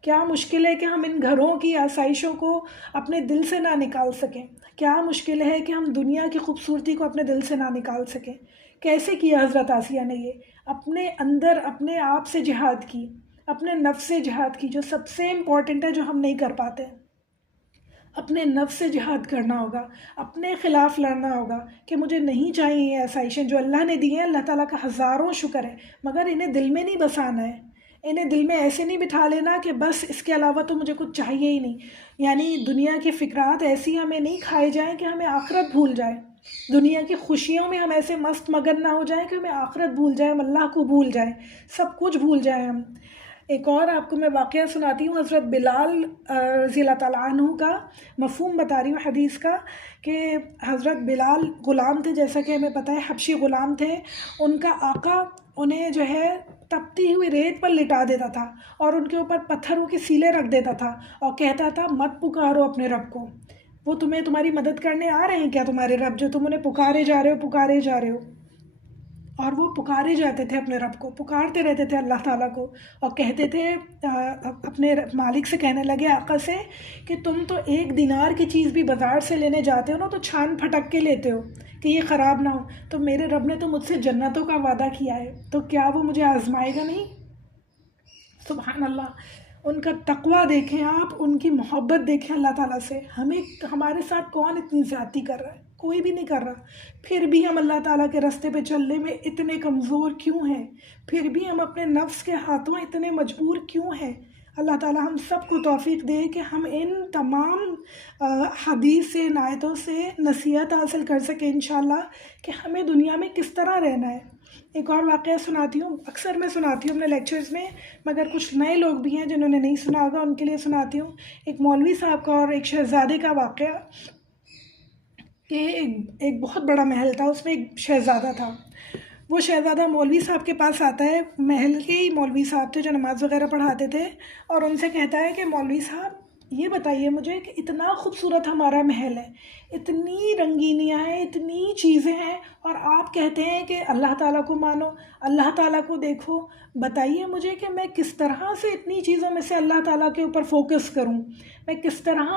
کیا مشکل ہے کہ ہم ان گھروں کی آسائشوں کو اپنے دل سے نہ نکال سکیں؟ کیا مشکل ہے کہ ہم دنیا کی خوبصورتی کو اپنے دل سے نہ نکال سکیں؟ کیسے کیا حضرت آسیہ نے یہ؟ اپنے اندر اپنے آپ سے جہاد کی، اپنے نفس سے جہاد کی، جو سب سے امپورٹنٹ ہے، جو ہم نہیں کر پاتے۔ اپنے نفس سے جہاد کرنا ہوگا، اپنے خلاف لڑنا ہوگا کہ مجھے نہیں چاہیے یہ آسائشیں جو اللہ نے دی ہیں۔ اللہ تعالیٰ کا ہزاروں شکر ہے، مگر انہیں دل میں نہیں بسانا ہے، انہیں دل میں ایسے نہیں بٹھا لینا کہ بس اس کے علاوہ تو مجھے کچھ چاہیے ہی نہیں۔ یعنی دنیا کی فکرات ایسی ہمیں نہیں کھائے جائیں کہ ہمیں آخرت بھول جائے، دنیا کی خوشیوں میں ہم ایسے مست مگن نہ ہو جائیں کہ ہمیں آخرت بھول جائے، ہم اللہ کو بھول جائیں، سب کچھ بھول جائیں ہم۔ ایک اور آپ کو میں واقعہ سناتی ہوں، حضرت بلال رضی اللہ تعالیٰ عنہ کا مفہوم بتا رہی ہوں حدیث کا، کہ حضرت بلال غلام تھے، جیسا کہ ہمیں پتہ ہے حبشی غلام تھے۔ ان کا آقا انہیں جو ہے تپتی ہوئی ریت پر لٹا دیتا تھا اور ان کے اوپر پتھروں کی سیلیں رکھ دیتا تھا اور کہتا تھا مت پکارو اپنے رب کو، وہ تمہاری مدد کرنے آ رہے ہیں کیا؟ تمہارے رب جو تم انہیں پکارے جا رہے ہو۔ اور وہ پکارے جاتے تھے اپنے رب کو، پکارتے رہتے تھے اللہ تعالیٰ کو، اور کہتے تھے اپنے مالک سے، کہنے لگے آقا سے کہ تم تو 1 دینار کی چیز بھی بازار سے لینے جاتے ہو نا تو چھان پھٹک کے لیتے ہو کہ یہ خراب نہ ہو، تو میرے رب نے تو مجھ سے جنتوں کا وعدہ کیا ہے، تو کیا وہ مجھے آزمائے گا نہیں؟ سبحان اللہ، ان کا تقویٰ دیکھیں آپ، ان کی محبت دیکھیں اللہ تعالیٰ سے۔ ہمارے ساتھ کون اتنی زیادتی کر رہا ہے؟ کوئی بھی نہیں کر رہا، پھر بھی ہم اللہ تعالیٰ کے راستے پہ چلنے میں اتنے کمزور کیوں ہیں؟ پھر بھی ہم اپنے نفس کے ہاتھوں اتنے مجبور کیوں ہیں؟ اللہ تعالیٰ ہم سب کو توفیق دے کہ ہم ان تمام حدیث سے، ان آیتوں سے نصیحت حاصل کر سکیں انشاءاللہ کہ ہمیں دنیا میں کس طرح رہنا ہے۔ ایک اور واقعہ سناتی ہوں، اکثر میں سناتی ہوں اپنے لیکچرز میں، مگر کچھ نئے لوگ بھی ہیں جنہوں نے نہیں سنا ہوگا، ان کے لیے سناتی ہوں۔ ایک مولوی صاحب کا اور ایک شہزادے کا واقعہ، کہ ایک بہت بڑا محل تھا، اس میں ایک شہزادہ تھا۔ وہ شہزادہ مولوی صاحب کے پاس آتا ہے، محل کے ہی مولوی صاحب تھے جو نماز وغیرہ پڑھاتے تھے، اور ان سے کہتا ہے کہ مولوی صاحب یہ بتائیے مجھے کہ اتنا خوبصورت ہمارا محل ہے، اتنی رنگینیاں ہیں، اتنی چیزیں ہیں، اور آپ کہتے ہیں کہ اللہ تعالیٰ کو مانو، اللہ تعالیٰ کو دیکھو، بتائیے مجھے کہ میں کس طرح سے اتنی چیزوں میں سے اللہ تعالیٰ کے اوپر فوکس کروں، میں کس طرح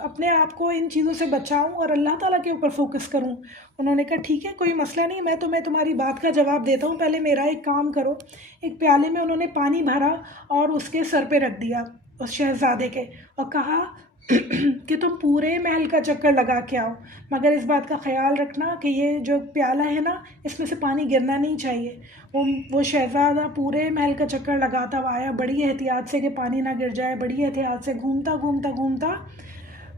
اپنے آپ کو ان چیزوں سے بچاؤں اور اللہ تعالیٰ کے اوپر فوکس کروں۔ انہوں نے کہا ٹھیک ہے، کوئی مسئلہ نہیں، میں تمہاری بات کا جواب دیتا ہوں، پہلے میرا ایک کام کرو۔ ایک پیالے میں انہوں نے پانی بھرا اور اس کے سر پہ رکھ دیا، اس شہزادے کے، اور کہا کہ تم پورے محل کا چکر لگا کے آؤ، مگر اس بات کا خیال رکھنا کہ یہ جو پیالہ ہے نا، اس میں سے پانی گرنا نہیں چاہیے۔ وہ شہزادہ پورے محل کا چکر لگاتا ہوا آیا، بڑی احتیاط سے کہ پانی نہ گر جائے، بڑی احتیاط سے گھومتا گھومتا گھومتا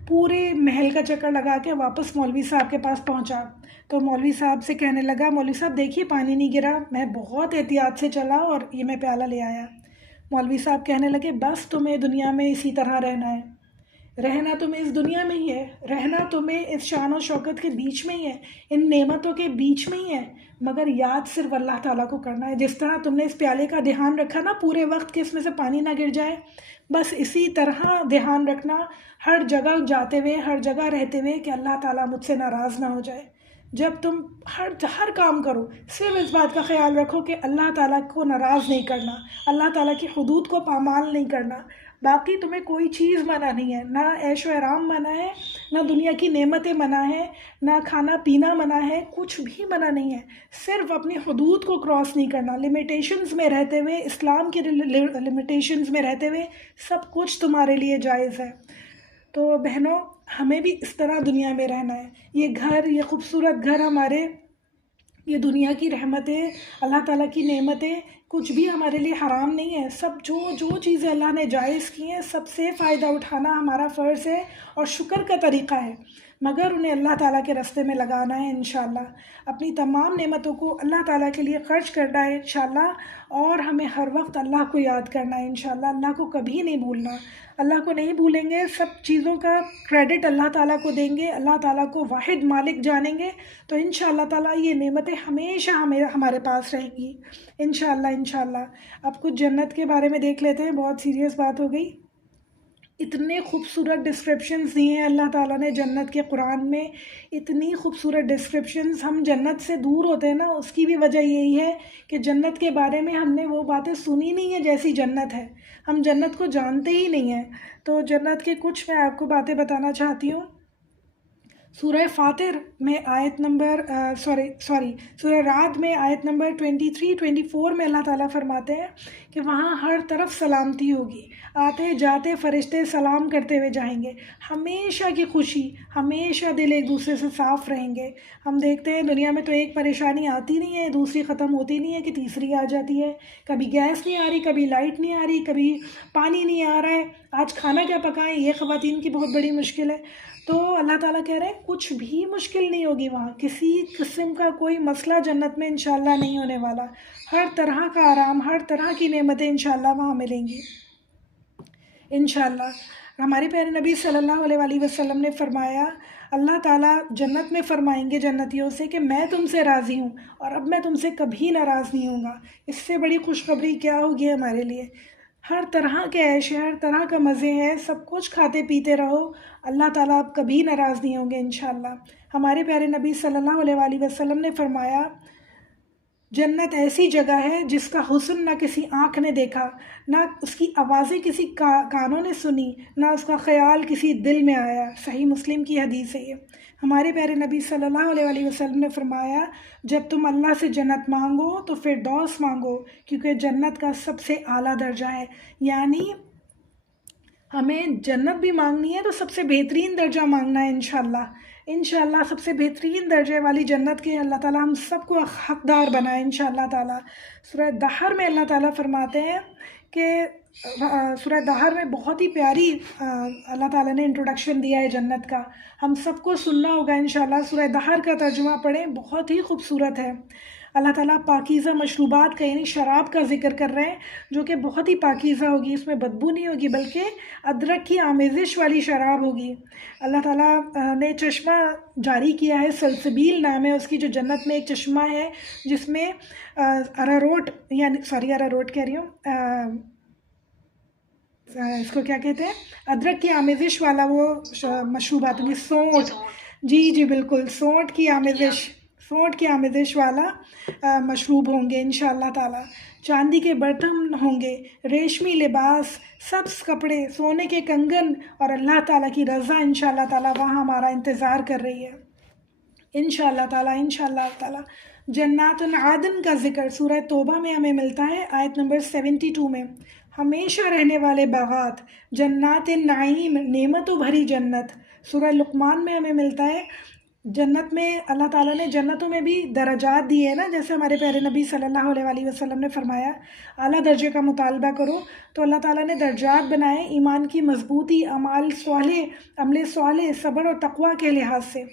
پورے محل کا چکر لگا کے واپس مولوی صاحب کے پاس پہنچا۔ تو مولوی صاحب سے کہنے لگا، مولوی صاحب دیکھیے پانی نہیں گرا، میں بہت احتیاط سے چلا اور یہ میں پیالہ لے آیا۔ مولوی صاحب کہنے لگے، بس تمہیں دنیا میں اسی طرح رہنا ہے، رہنا تمہیں اس دنیا میں ہی ہے، رہنا تمہیں اس شان و شوکت کے بیچ میں ہی ہے، ان نعمتوں کے بیچ میں ہی ہے، مگر یاد صرف اللہ تعالیٰ کو کرنا ہے۔ جس طرح تم نے اس پیالے کا دھیان رکھا نا پورے وقت کہ اس میں سے پانی نہ گر جائے، بس اسی طرح دھیان رکھنا ہر جگہ جاتے ہوئے، ہر جگہ رہتے ہوئے کہ اللہ تعالیٰ مجھ سے ناراض نہ ہو جائے۔ جب تم ہر کام کرو صرف اس بات کا خیال رکھو کہ اللہ تعالیٰ کو ناراض نہیں کرنا، اللہ تعالیٰ کی حدود کو پامال نہیں کرنا۔ باقی تمہیں کوئی چیز منع نہیں ہے، نہ عیش و آرام منع ہے، نہ دنیا کی نعمتیں منع ہے، نہ کھانا پینا منع ہے، کچھ بھی منع نہیں ہے، صرف اپنی حدود کو کراس نہیں کرنا، لمیٹیشنز میں رہتے ہوئے، اسلام کی لمیٹیشنز میں رہتے ہوئے سب کچھ تمہارے لیے جائز ہے۔ تو بہنوں، ہمیں بھی اس طرح دنیا میں رہنا ہے۔ یہ گھر، یہ خوبصورت گھر ہمارے، یہ دنیا کی رحمتیں، اللہ تعالیٰ کی نعمتیں کچھ بھی ہمارے لیے حرام نہیں ہے۔ سب جو چیزیں اللہ نے جائز کی ہیں، سب سے فائدہ اٹھانا ہمارا فرض ہے اور شکر کا طریقہ ہے، مگر انہیں اللہ تعالیٰ کے راستے میں لگانا ہے انشاءاللہ۔ اپنی تمام نعمتوں کو اللہ تعالیٰ کے لیے خرچ کرنا ہے انشاءاللہ، اور ہمیں ہر وقت اللہ کو یاد کرنا ہے انشاءاللہ، اللہ کو کبھی نہیں بھولنا۔ اللہ کو نہیں بھولیں گے، سب چیزوں کا کریڈٹ اللہ تعالیٰ کو دیں گے، اللہ تعالیٰ کو واحد مالک جانیں گے، تو انشاءاللہ تعالیٰ یہ نعمتیں ہمیشہ ہمارے پاس رہیں گی انشاءاللہ انشاءاللہ۔ اب کچھ جنت کے بارے میں دیکھ لیتے ہیں، بہت سیریس بات ہو گئی۔ اتنے خوبصورت ڈسکرپشنز دیے ہیں اللہ تعالیٰ نے جنت کے قرآن میں، اتنی خوبصورت ڈسکرپشنز۔ ہم جنت سے دور ہوتے ہیں نا، اس کی بھی وجہ یہی ہے کہ جنت کے بارے میں ہم نے وہ باتیں سنی نہیں ہیں جیسی جنت ہے، ہم جنت کو جانتے ہی نہیں ہیں۔ تو جنت کے کچھ میں آپ کو باتیں بتانا چاہتی ہوں۔ سورہ فاتر میں آیت نمبر سورہ رعد میں آیت نمبر 23-24 میں اللہ تعالیٰ فرماتے ہیں کہ وہاں ہر طرف سلامتی ہوگی، آتے جاتے فرشتے سلام کرتے ہوئے جائیں گے، ہمیشہ کی خوشی، ہمیشہ دل ایک دوسرے سے صاف رہیں گے۔ ہم دیکھتے ہیں دنیا میں تو ایک پریشانی آتی نہیں ہے، دوسری ختم ہوتی نہیں ہے کہ تیسری آ جاتی ہے، کبھی گیس نہیں آ رہی، کبھی لائٹ نہیں آ رہی، کبھی پانی نہیں آ رہا ہے، آج کھانا کیا پکائیں، یہ خواتین کی بہت بڑی مشکل ہے۔ تو اللہ تعالیٰ کہہ رہے ہیں کچھ بھی مشکل نہیں ہوگی وہاں، کسی قسم کا کوئی مسئلہ جنت میں انشاءاللہ نہیں ہونے والا، ہر طرح کا آرام، ہر طرح کی نعمتیں انشاءاللہ وہاں ملیں گی انشاءاللہ۔ ہمارے پیارے نبی صلی اللہ علیہ وآلہ وسلم نے فرمایا، اللہ تعالیٰ جنت میں فرمائیں گے جنتیوں سے کہ میں تم سے راضی ہوں اور اب میں تم سے کبھی ناراض نہیں ہوں گا۔ اس سے بڑی خوشخبری کیا ہوگی ہمارے لیے؟ ہر طرح کے عیش ہے، ہر طرح کا مزے ہیں، سب کچھ کھاتے پیتے رہو، اللہ تعالیٰ اب کبھی ناراض نہیں ہوں گے انشاءاللہ۔ ہمارے پیارے نبی صلی اللہ علیہ وآلہ وسلم نے فرمایا، جنت ایسی جگہ ہے جس کا حسن نہ کسی آنکھ نے دیکھا، نہ اس کی آوازیں کسی کانوں نے سنی، نہ اس کا خیال کسی دل میں آیا۔ صحیح مسلم کی حدیث ہے یہ۔ ہمارے پیارے نبی صلی اللہ علیہ وآلہ وسلم نے فرمایا، جب تم اللہ سے جنت مانگو تو فردوس مانگو، کیونکہ جنت کا سب سے اعلیٰ درجہ ہے۔ یعنی ہمیں جنت بھی مانگنی ہے تو سب سے بہترین درجہ مانگنا ہے انشاءاللہ انشاءاللہ۔ سب سے بہترین درجے والی جنت کے اللہ تعالیٰ ہم سب کو حقدار بنائے انشاءاللہ تعالیٰ۔ سورہ دہر میں اللہ تعالیٰ فرماتے ہیں کہ سورہ دہر میں بہت ہی پیاری اللہ تعالیٰ نے انٹروڈکشن دیا ہے جنت کا، ہم سب کو سننا ہوگا انشاءاللہ۔ سورہ دہر کا ترجمہ پڑھیں، بہت ہی خوبصورت ہے۔ اللہ تعالیٰ پاکیزہ مشروبات کا یعنی شراب کا ذکر کر رہے ہیں جو کہ بہت ہی پاکیزہ ہوگی، اس میں بدبو نہیں ہوگی بلکہ ادرک کی آمیزش والی شراب ہوگی۔ اللہ تعالیٰ نے چشمہ جاری کیا ہے، سلسبیل نام ہے اس کی، جو جنت میں ایک چشمہ ہے جس میں اراروٹ اراروٹ کہہ رہی ہوں، اس کو کیا کہتے ہیں، ادرک کی آمیزش والا وہ مشروبات ہوگی، سونٹ، جی بالکل، سونٹ کی آمیزش والا مشروب ہوں گے انشاءاللہ تعالی۔ چاندی کے برتن ہوں گے، ریشمی لباس، سبز کپڑے، سونے کے کنگن، اور اللہ تعالیٰ کی رضا انشاءاللہ تعالیٰ وہاں ہمارا انتظار کر رہی ہے انشاءاللہ تعالیٰ۔ جنات عدن کا ذکر سورہ توبہ میں ہمیں ملتا ہے، آیت نمبر 72 میں۔ ہمیشہ رہنے والے باغات، جنات نعیم، نعمتوں بھری جنت۔ سورہ لقمان میں ہمیں ملتا ہے جنت میں اللہ تعالیٰ نے جنتوں میں بھی درجات دیے ہیں نا، جیسے ہمارے پیارے نبی صلی اللہ علیہ وآلہ وسلم نے فرمایا اعلیٰ درجے کا مطالبہ کرو، تو اللہ تعالیٰ نے درجات بنائے ایمان کی مضبوطی، اعمال صالح، عمل صالح، صبر اور تقوی کے لحاظ سے،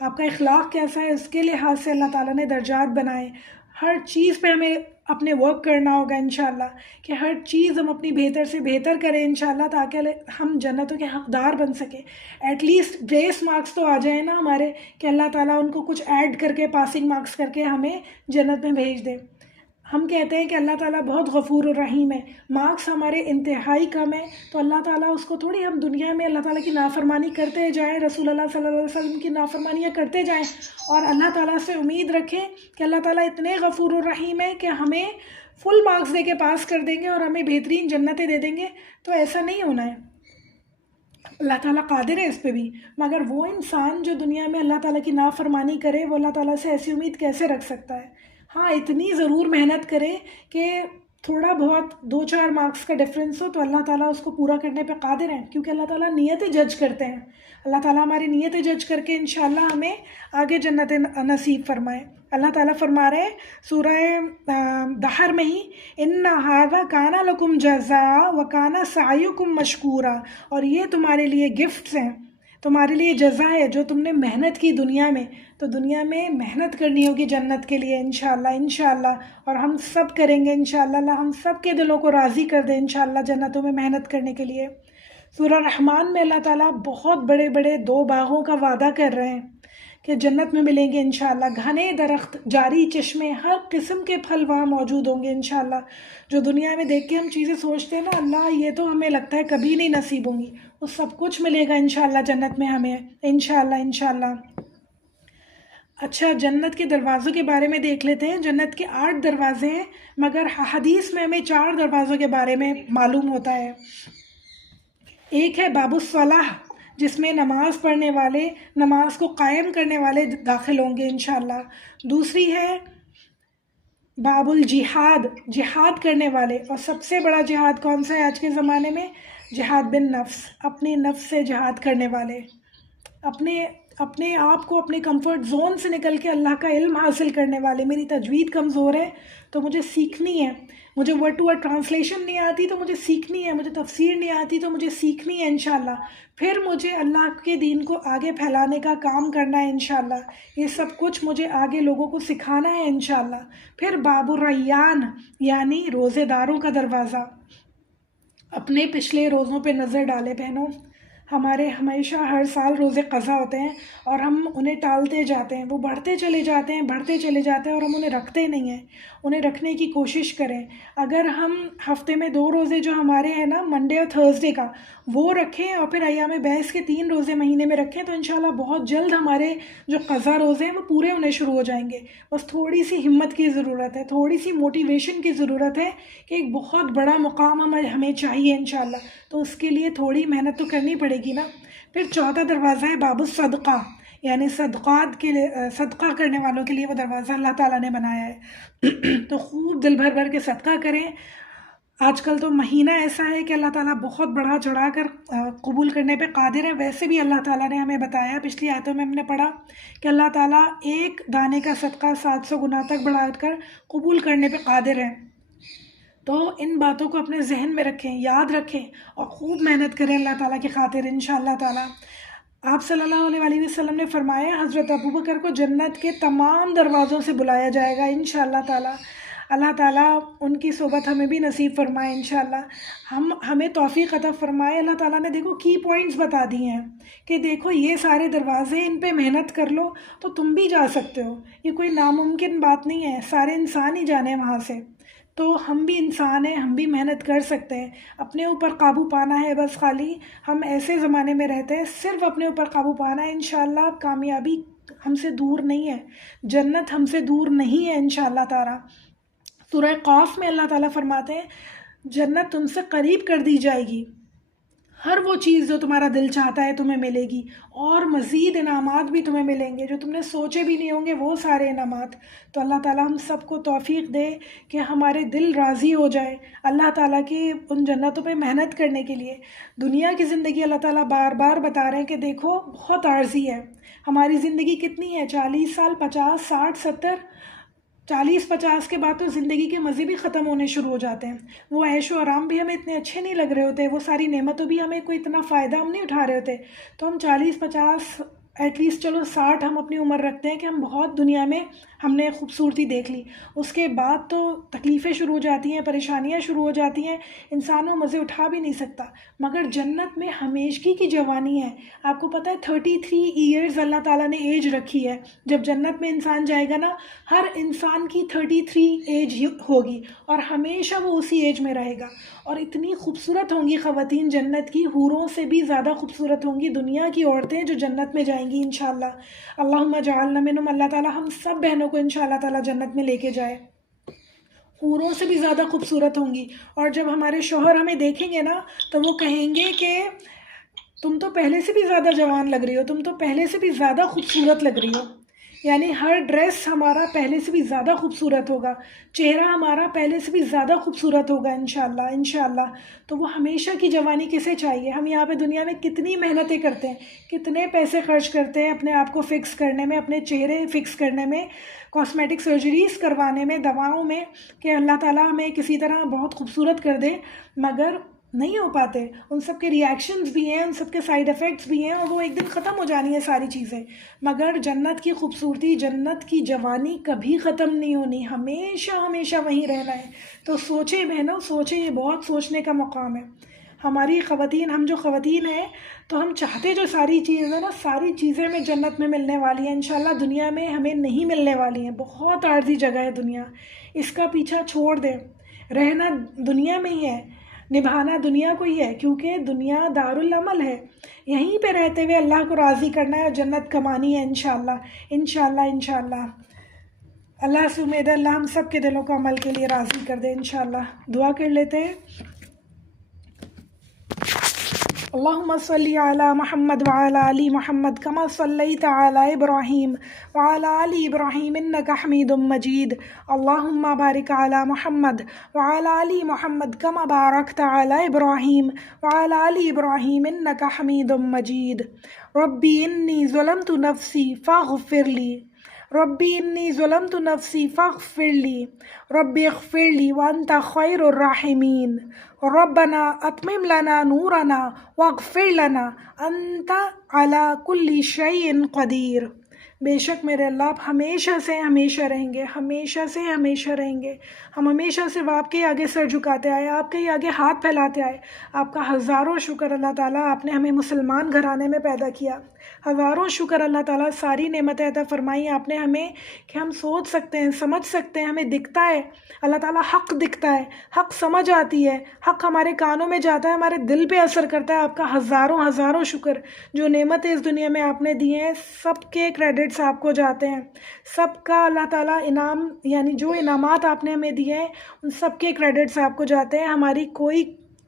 آپ کا اخلاق کیسا ہے اس کے لحاظ سے اللہ تعالیٰ نے درجات بنائے۔ ہر چیز پہ ہمیں اپنے ورک کرنا ہوگا انشاءاللہ، کہ ہر چیز ہم اپنی بہتر سے بہتر کریں انشاءاللہ، تاکہ ہم جنتوں کے حقدار بن سکیں۔ ایٹ لیسٹ گریس مارکس تو آ جائیں نا ہمارے، کہ اللہ تعالیٰ ان کو کچھ ایڈ کر کے، پاسنگ مارکس کر کے ہمیں جنت میں بھیج دے۔ ہم کہتے ہیں کہ اللہ تعالیٰ بہت غفور الرحیم ہے، مارکس ہمارے انتہائی کم ہے، تو اللہ تعالیٰ اس کو تھوڑی، ہم دنیا میں اللہ تعالیٰ کی نافرمانی کرتے جائیں، رسول اللہ صلی اللہ علیہ وسلم کی نافرمانیاں کرتے جائیں، اور اللہ تعالیٰ سے امید رکھیں کہ اللہ تعالیٰ اتنے غفور الرحیم ہے کہ ہمیں فل مارکس دے کے پاس کر دیں گے اور ہمیں بہترین جنتیں دے دیں گے۔ تو ایسا نہیں ہونا ہے، اللہ تعالیٰ قادر ہے اس پہ بھی، مگر وہ انسان جو دنیا میں اللہ تعالیٰ کی نافرمانی کرے، وہ اللہ تعالیٰ سے ایسی امید کیسے رکھ سکتا ہے؟ ہاں، اتنی ضرور محنت کرے کہ تھوڑا بہت 2-4 مارکس کا ڈفرینس ہو، تو اللہ تعالیٰ اس کو پورا کرنے پہ قادر ہیں، کیونکہ اللہ تعالیٰ نیتیں جج کرتے ہیں۔ اللہ تعالیٰ ہماری نیتیں جج کر کے انشاءاللہ ہمیں آگے جنت نصیب فرمائے۔ اللہ تعالیٰ فرما رہے ہیں سورہ دہر میں ہی، ان ھذا کان لکم جزاء وکان سعیکم مشکورا، اور یہ تمہارے لیے گفٹس ہیں، تمہارے لیے جزا ہے جو تم نے محنت کی دنیا میں، تو دنیا میں محنت کرنی ہوگی جنت کے لیے انشاءاللہ انشاءاللہ، اور ہم سب کریں گے انشاءاللہ، اللہ ہم سب کے دلوں کو راضی کر دے انشاءاللہ جنتوں میں محنت کرنے کے لیے۔ سورہ رحمان میں اللہ تعالیٰ بہت بڑے بڑے 2 باغوں کا وعدہ کر رہے ہیں کہ جنت میں ملیں گے انشاءاللہ، گھنے درخت، جاری چشمے، ہر قسم کے پھل وہاں موجود ہوں گے انشاءاللہ۔ جو دنیا میں دیکھ کے ہم چیزیں سوچتے ہیں نا، اللہ یہ تو ہمیں لگتا ہے کبھی نہیں نصیب ہوں گی، وہ سب کچھ ملے گا انشاءاللہ جنت میں ہمیں انشاءاللہ انشاءاللہ۔ اچھا، جنت کے دروازوں کے بارے میں دیکھ لیتے ہیں۔ جنت کے 8 دروازے ہیں، مگر حدیث میں ہمیں 4 دروازوں کے بارے میں معلوم ہوتا ہے۔ ایک ہے باب الصلاح، جس میں نماز پڑھنے والے، نماز کو قائم کرنے والے داخل ہوں گے انشاءاللہ۔ دوسری ہے باب الجہاد، جہاد کرنے والے، اور سب سے بڑا جہاد کون سا ہے آج کے زمانے میں؟ جہاد بن نفس، اپنے نفس سے جہاد کرنے والے، اپنے آپ کو اپنے کمفرٹ زون سے نکل کے اللہ کا علم حاصل کرنے والے۔ میری تجوید کمزور ہے تو مجھے سیکھنی ہے، مجھے ورڈ ٹو ورڈ ٹرانسلیشن نہیں آتی تو مجھے سیکھنی ہے، مجھے تفسیر نہیں آتی تو مجھے سیکھنی ہے انشاءاللہ، پھر مجھے اللہ کے دین کو آگے پھیلانے کا کام کرنا ہے انشاءاللہ، یہ سب کچھ مجھے آگے لوگوں کو سکھانا ہے انشاءاللہ۔ پھر باب الریان، یعنی روزے داروں کا دروازہ۔ اپنے پچھلے روزوں پہ نظر ڈالے بہنوں، ہمارے ہمیشہ ہر سال روزے قضا ہوتے ہیں اور ہم انہیں ٹالتے جاتے ہیں، وہ بڑھتے چلے جاتے ہیں، بڑھتے چلے جاتے ہیں، اور ہم انہیں رکھتے نہیں ہیں۔ انہیں رکھنے کی کوشش کریں۔ اگر ہم ہفتے میں 2 روزے جو ہمارے ہیں نا، منڈے اور تھرسڈے کا، وہ رکھیں، اور پھر ایام بیس کے 3 روزے مہینے میں رکھیں، تو انشاءاللہ بہت جلد ہمارے جو قضا روزے ہیں وہ پورے ہونے شروع ہو جائیں گے۔ بس تھوڑی سی ہمت کی ضرورت ہے، تھوڑی سی موٹیویشن کی ضرورت ہے، کہ ایک بہت بڑا مقام ہمیں چاہیے انشاءاللہ، تو اس کے لیے تھوڑی محنت تو کرنی پڑے گی نا۔ پھر چوتھا دروازہ ہے باب الصدقہ، یعنی صدقات کے لیے، صدقہ کرنے والوں کے لیے وہ دروازہ اللہ تعالیٰ نے بنایا ہے، تو خوب دل بھر کے صدقہ کریں۔ آج کل تو مہینہ ایسا ہے کہ اللہ تعالیٰ بہت بڑھا چڑھا کر قبول کرنے پہ قادر ہے۔ ویسے بھی اللہ تعالیٰ نے ہمیں بتایا، پچھلی آیتوں میں ہم نے پڑھا کہ اللہ تعالیٰ 1 دانے کا صدقہ 700 گنا تک بڑھا کر قبول کرنے پہ قادر ہے۔ تو ان باتوں کو اپنے ذہن میں رکھیں، یاد رکھیں، اور خوب محنت کریں اللہ تعالیٰ کی خاطر انشاءاللہ تعالیٰ۔ آپ صلی اللہ علیہ وآلہ وسلم نے فرمایا حضرت ابوبکر کو جنت کے تمام دروازوں سے بلایا جائے گا انشاءاللہ تعالیٰ۔ اللہ تعالیٰ ان کی صحبت ہمیں بھی نصیب فرمائے انشاءاللہ، ہمیں توفیق عطا فرمائے۔ اللہ تعالیٰ نے دیکھو کی پوائنٹس بتا دی ہیں کہ دیکھو یہ سارے دروازے، ان پہ محنت کر لو تو تم بھی جا سکتے ہو، یہ کوئی ناممکن بات نہیں ہے، سارے انسان ہی جانے وہاں سے، تو ہم بھی انسان ہیں، ہم بھی محنت کر سکتے ہیں، اپنے اوپر قابو پانا ہے بس خالی۔ ہم ایسے زمانے میں رہتے ہیں، صرف اپنے اوپر قابو پانا ہے، انشاءاللہ کامیابی ہم سے دور نہیں ہے، جنت ہم سے دور نہیں ہے انشاءاللہ تعالیٰ۔ سورہ قاف میں اللہ تعالیٰ فرماتے ہیں جنت تم سے قریب کر دی جائے گی، ہر وہ چیز جو تمہارا دل چاہتا ہے تمہیں ملے گی، اور مزید انعامات بھی تمہیں ملیں گے جو تم نے سوچے بھی نہیں ہوں گے، وہ سارے انعامات۔ تو اللہ تعالیٰ ہم سب کو توفیق دے کہ ہمارے دل راضی ہو جائے اللہ تعالیٰ کی ان جنتوں پہ محنت کرنے کے لیے۔ دنیا کی زندگی اللہ تعالیٰ بار بار بتا رہے ہیں کہ دیکھو بہت عارضی ہے، ہماری زندگی کتنی ہے، 40 سال، 50، 60، 70، 40-50 کے بعد تو زندگی کے مزے بھی ختم ہونے شروع ہو جاتے ہیں۔ وہ عیش و آرام بھی ہمیں اتنے اچھے نہیں لگ رہے ہوتے، وہ ساری نعمتوں بھی ہمیں کوئی اتنا فائدہ ہم نہیں اٹھا رہے ہوتے۔ تو ہم 40-50، ایٹ لیسٹ چلو 60 ہم اپنی عمر رکھتے ہیں کہ ہم بہت دنیا میں ہم نے خوبصورتی دیکھ لی، اس کے بعد تو تکلیفیں شروع ہو جاتی ہیں، پریشانیاں شروع ہو جاتی ہیں، انسان وہ مزے اٹھا بھی نہیں سکتا۔ مگر جنت میں ہمیشگی کی جوانی ہے۔ آپ کو پتہ ہے 33 ایئرز اللہ تعالیٰ نے ایج رکھی ہے۔ جب جنت میں انسان جائے گا نا، ہر انسان کی 33 ایج ہوگی اور ہمیشہ وہ اسی ایج میں رہے گا، اور اتنی خوبصورت ہوں گی خواتین جنت کی، حوروں سے بھی زیادہ خوبصورت ہوں گی دنیا کی عورتیں جو جنت میں جائیں گی انشاءاللہ۔ اللہم اجعلنا منہم، اللہ تعالیٰ ہم سب بہنوں کو انشاءاللہ تعالیٰ جنت میں لے کے جائے۔ حوروں سے بھی زیادہ خوبصورت ہوں گی، اور جب ہمارے شوہر ہمیں دیکھیں گے نا تو وہ کہیں گے کہ تم تو پہلے سے بھی زیادہ جوان لگ رہی ہو، تم تو پہلے سے بھی زیادہ خوبصورت لگ رہی ہو۔ یعنی ہر ڈریس ہمارا پہلے سے بھی زیادہ خوبصورت ہوگا، چہرہ ہمارا پہلے سے بھی زیادہ خوبصورت ہوگا انشاءاللہ انشاءاللہ۔ تو وہ ہمیشہ کی جوانی کسے چاہیے؟ ہم یہاں پہ دنیا میں کتنی محنتیں کرتے ہیں، کتنے پیسے خرچ کرتے ہیں اپنے آپ کو فکس کرنے میں، اپنے چہرے فکس کرنے میں، کاسمیٹک سرجریز کروانے میں، دواؤں میں، کہ اللہ تعالیٰ ہمیں کسی طرح بہت خوبصورت کر دے، مگر نہیں ہو پاتے۔ ان سب کے ریئیکشنز بھی ہیں، ان سب کے سائیڈ ایفیکٹس بھی ہیں، اور وہ ایک دن ختم ہو جانی ہے ساری چیزیں۔ مگر جنت کی خوبصورتی، جنت کی جوانی کبھی ختم نہیں ہونی، ہمیشہ ہمیشہ وہیں رہنا ہے۔ تو سوچیں بہنوں، سوچیں، یہ بہت سوچنے کا مقام ہے۔ ہماری خواتین، ہم جو خواتین ہیں، تو ہم چاہتے جو ساری چیزیں نا، ساری چیزیں ہمیں جنت میں ملنے والی ہیں انشاءاللہ، دنیا میں ہمیں نہیں ملنے والی ہیں۔ بہت عارضی جگہ ہے دنیا، اس کا پیچھا چھوڑ دیں۔ رہنا دنیا میں ہی ہے، نبھانا دنیا کو ہی ہے، کیونکہ دنیا دار العمل ہے، یہیں پہ رہتے ہوئے اللہ کو راضی کرنا ہے اور جنت کمانی ہے انشاءاللہ انشاءاللہ انشاءاللہ۔ اللہ سے امید ہے اللہ ہم سب کے دلوں کو عمل کے لیے راضی کر دے انشاءاللہ۔ دعا کر لیتے ہیں۔ اللہم صلی علی محمد وعلی آل محمد کما صلیت علی ابراہیم وعلی آل ابراہیم انک حمید مجید۔ اللہم بارک علی محمد وعلی آل محمد کما بارکت علی ابراہیم وعلی آل ابراہیم انک حمید مجید۔ ربی انی ظلمت نفسی فاغفر لی، ربی انی ظلمت نفسی فاغفر لی، ربی اغفر لی وانت خیر الراحمین۔ ربنا اتمم لنا نورنا واغفر لنا انت علی کل شیء قدیر۔ بے شک میرے اللہ آپ ہمیشہ سے ہمیشہ رہیں گے، ہمیشہ سے ہمیشہ رہیں گے۔ ہم ہمیشہ سے آپ کے آگے سر جھکاتے آئے، آپ کے آگے ہاتھ پھیلاتے آئے۔ آپ کا ہزاروں شکر اللہ تعالیٰ، آپ نے ہمیں مسلمان گھرانے میں پیدا کیا۔ ہزاروں شکر اللہ تعالیٰ، ساری نعمتیں عطا فرمائی آپ نے ہمیں کہ ہم سوچ سکتے ہیں، سمجھ سکتے ہیں، ہمیں دکھتا ہے اللہ تعالیٰ، حق دکھتا ہے، حق سمجھ آتی ہے، حق ہمارے کانوں میں جاتا ہے، ہمارے دل پہ اثر کرتا ہے۔ آپ کا ہزاروں ہزاروں شکر۔ جو نعمتیں اس دنیا میں آپ نے دی ہیں، سب کے کریڈٹس آپ کو جاتے ہیں، سب کا اللہ تعالیٰ انعام، یعنی جو انعامات آپ نے ہمیں دیے ہیں ان سب کے کریڈٹس آپ کو جاتے ہیں۔ ہماری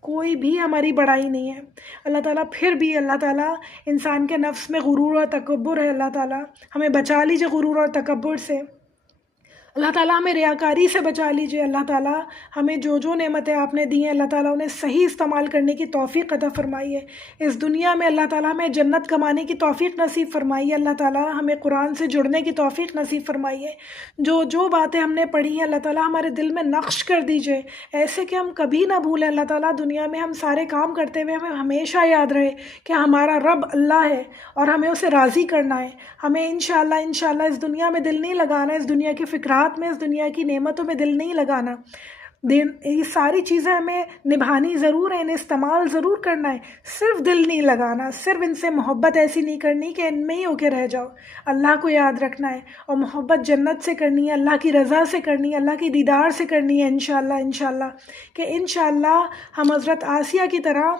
کوئی بھی ہماری بڑائی نہیں ہے اللہ تعالیٰ۔ پھر بھی اللہ تعالیٰ انسان کے نفس میں غرور اور تکبر ہے، اللہ تعالیٰ ہمیں بچا لیجیے غرور اور تکبر سے، اللہ تعالیٰ ہمیں ریاکاری سے بچا لیجیے۔ اللہ تعالیٰ ہمیں جو نعمتیں آپ نے دی ہیں اللہ تعالیٰ انہیں صحیح استعمال کرنے کی توفیق عطا فرمائیے۔ اس دنیا میں اللہ تعالیٰ ہمیں جنت کمانے کی توفیق نصیب فرمائیے۔ اللہ تعالیٰ ہمیں قرآن سے جڑنے کی توفیق نصیب فرمائیے۔ جو باتیں ہم نے پڑھی ہیں اللہ تعالیٰ ہمارے دل میں نقش کر دیجیے، ایسے کہ ہم کبھی نہ بھولیں اللہ تعالیٰ۔ دنیا میں ہم سارے کام کرتے ہوئے ہمیں ہمیشہ یاد رہے کہ ہمارا رب اللہ ہے اور ہمیں اسے راضی کرنا ہے۔ ہمیں انشاءاللہ اس دنیا میں دل نہیں لگانا، اس دنیا کی فکرات میں، اس دنیا کی نعمتوں میں دل نہیں لگانا۔ یہ ساری چیزیں ہمیں نبھانی ضرور ہے، انہیں استعمال ضرور کرنا ہے، صرف دل نہیں لگانا، صرف ان سے محبت ایسی نہیں کرنی کہ ان میں ہی ہو کے رہ جاؤ۔ اللہ کو یاد رکھنا ہے، اور محبت جنت سے کرنی ہے، اللہ کی رضا سے کرنی ہے، اللہ کی دیدار سے کرنی ہے انشاءاللہ کہ انشاءاللہ ہم حضرت آسیہ کی طرح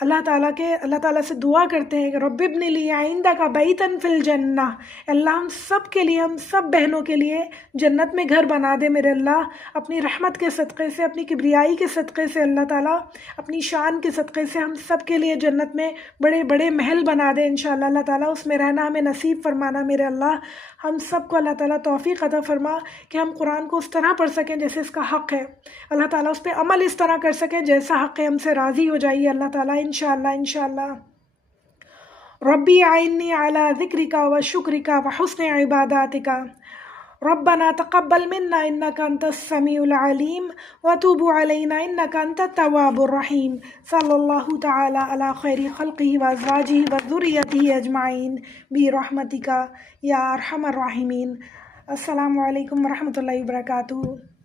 اللہ تعالیٰ سے دعا کرتے ہیں کہ رب ابن لی عندک بیتن فی الجنہ، اللہ ہم سب کے لیے، ہم سب بہنوں کے لیے جنت میں گھر بنا دے میرے اللہ، اپنی رحمت کے صدقے سے، اپنی کبریائی کے صدقے سے، اللہ تعالیٰ اپنی شان کے صدقے سے ہم سب کے لیے جنت میں بڑے بڑے محل بنا دے انشاءاللہ، اللہ تعالیٰ اس میں رہنا ہمیں نصیب فرمانا میرے اللہ۔ ہم سب کو اللہ تعالیٰ توفیق عطا فرما کہ ہم قرآن کو اس طرح پڑھ سکیں جیسے اس کا حق ہے، اللہ تعالیٰ اس پہ عمل اس طرح کر سکیں جیسا حق ہے، ہم سے راضی ہو جائیے اللہ تعالیٰ انشاءاللہ۔ ربی اعنی علی ذکرک و شکرک و حسن عباداتک، ربنا تقبل منا انك انت السميع العليم وتوب علينا انك انت التواب الرحيم، صلی اللہ تعالی علی خیر خلقہ وازواجہ وذریتہ اجمعین برحمتک یا ارحم الراحمین۔ السلام علیکم ورحمۃ اللہ وبرکاتہ۔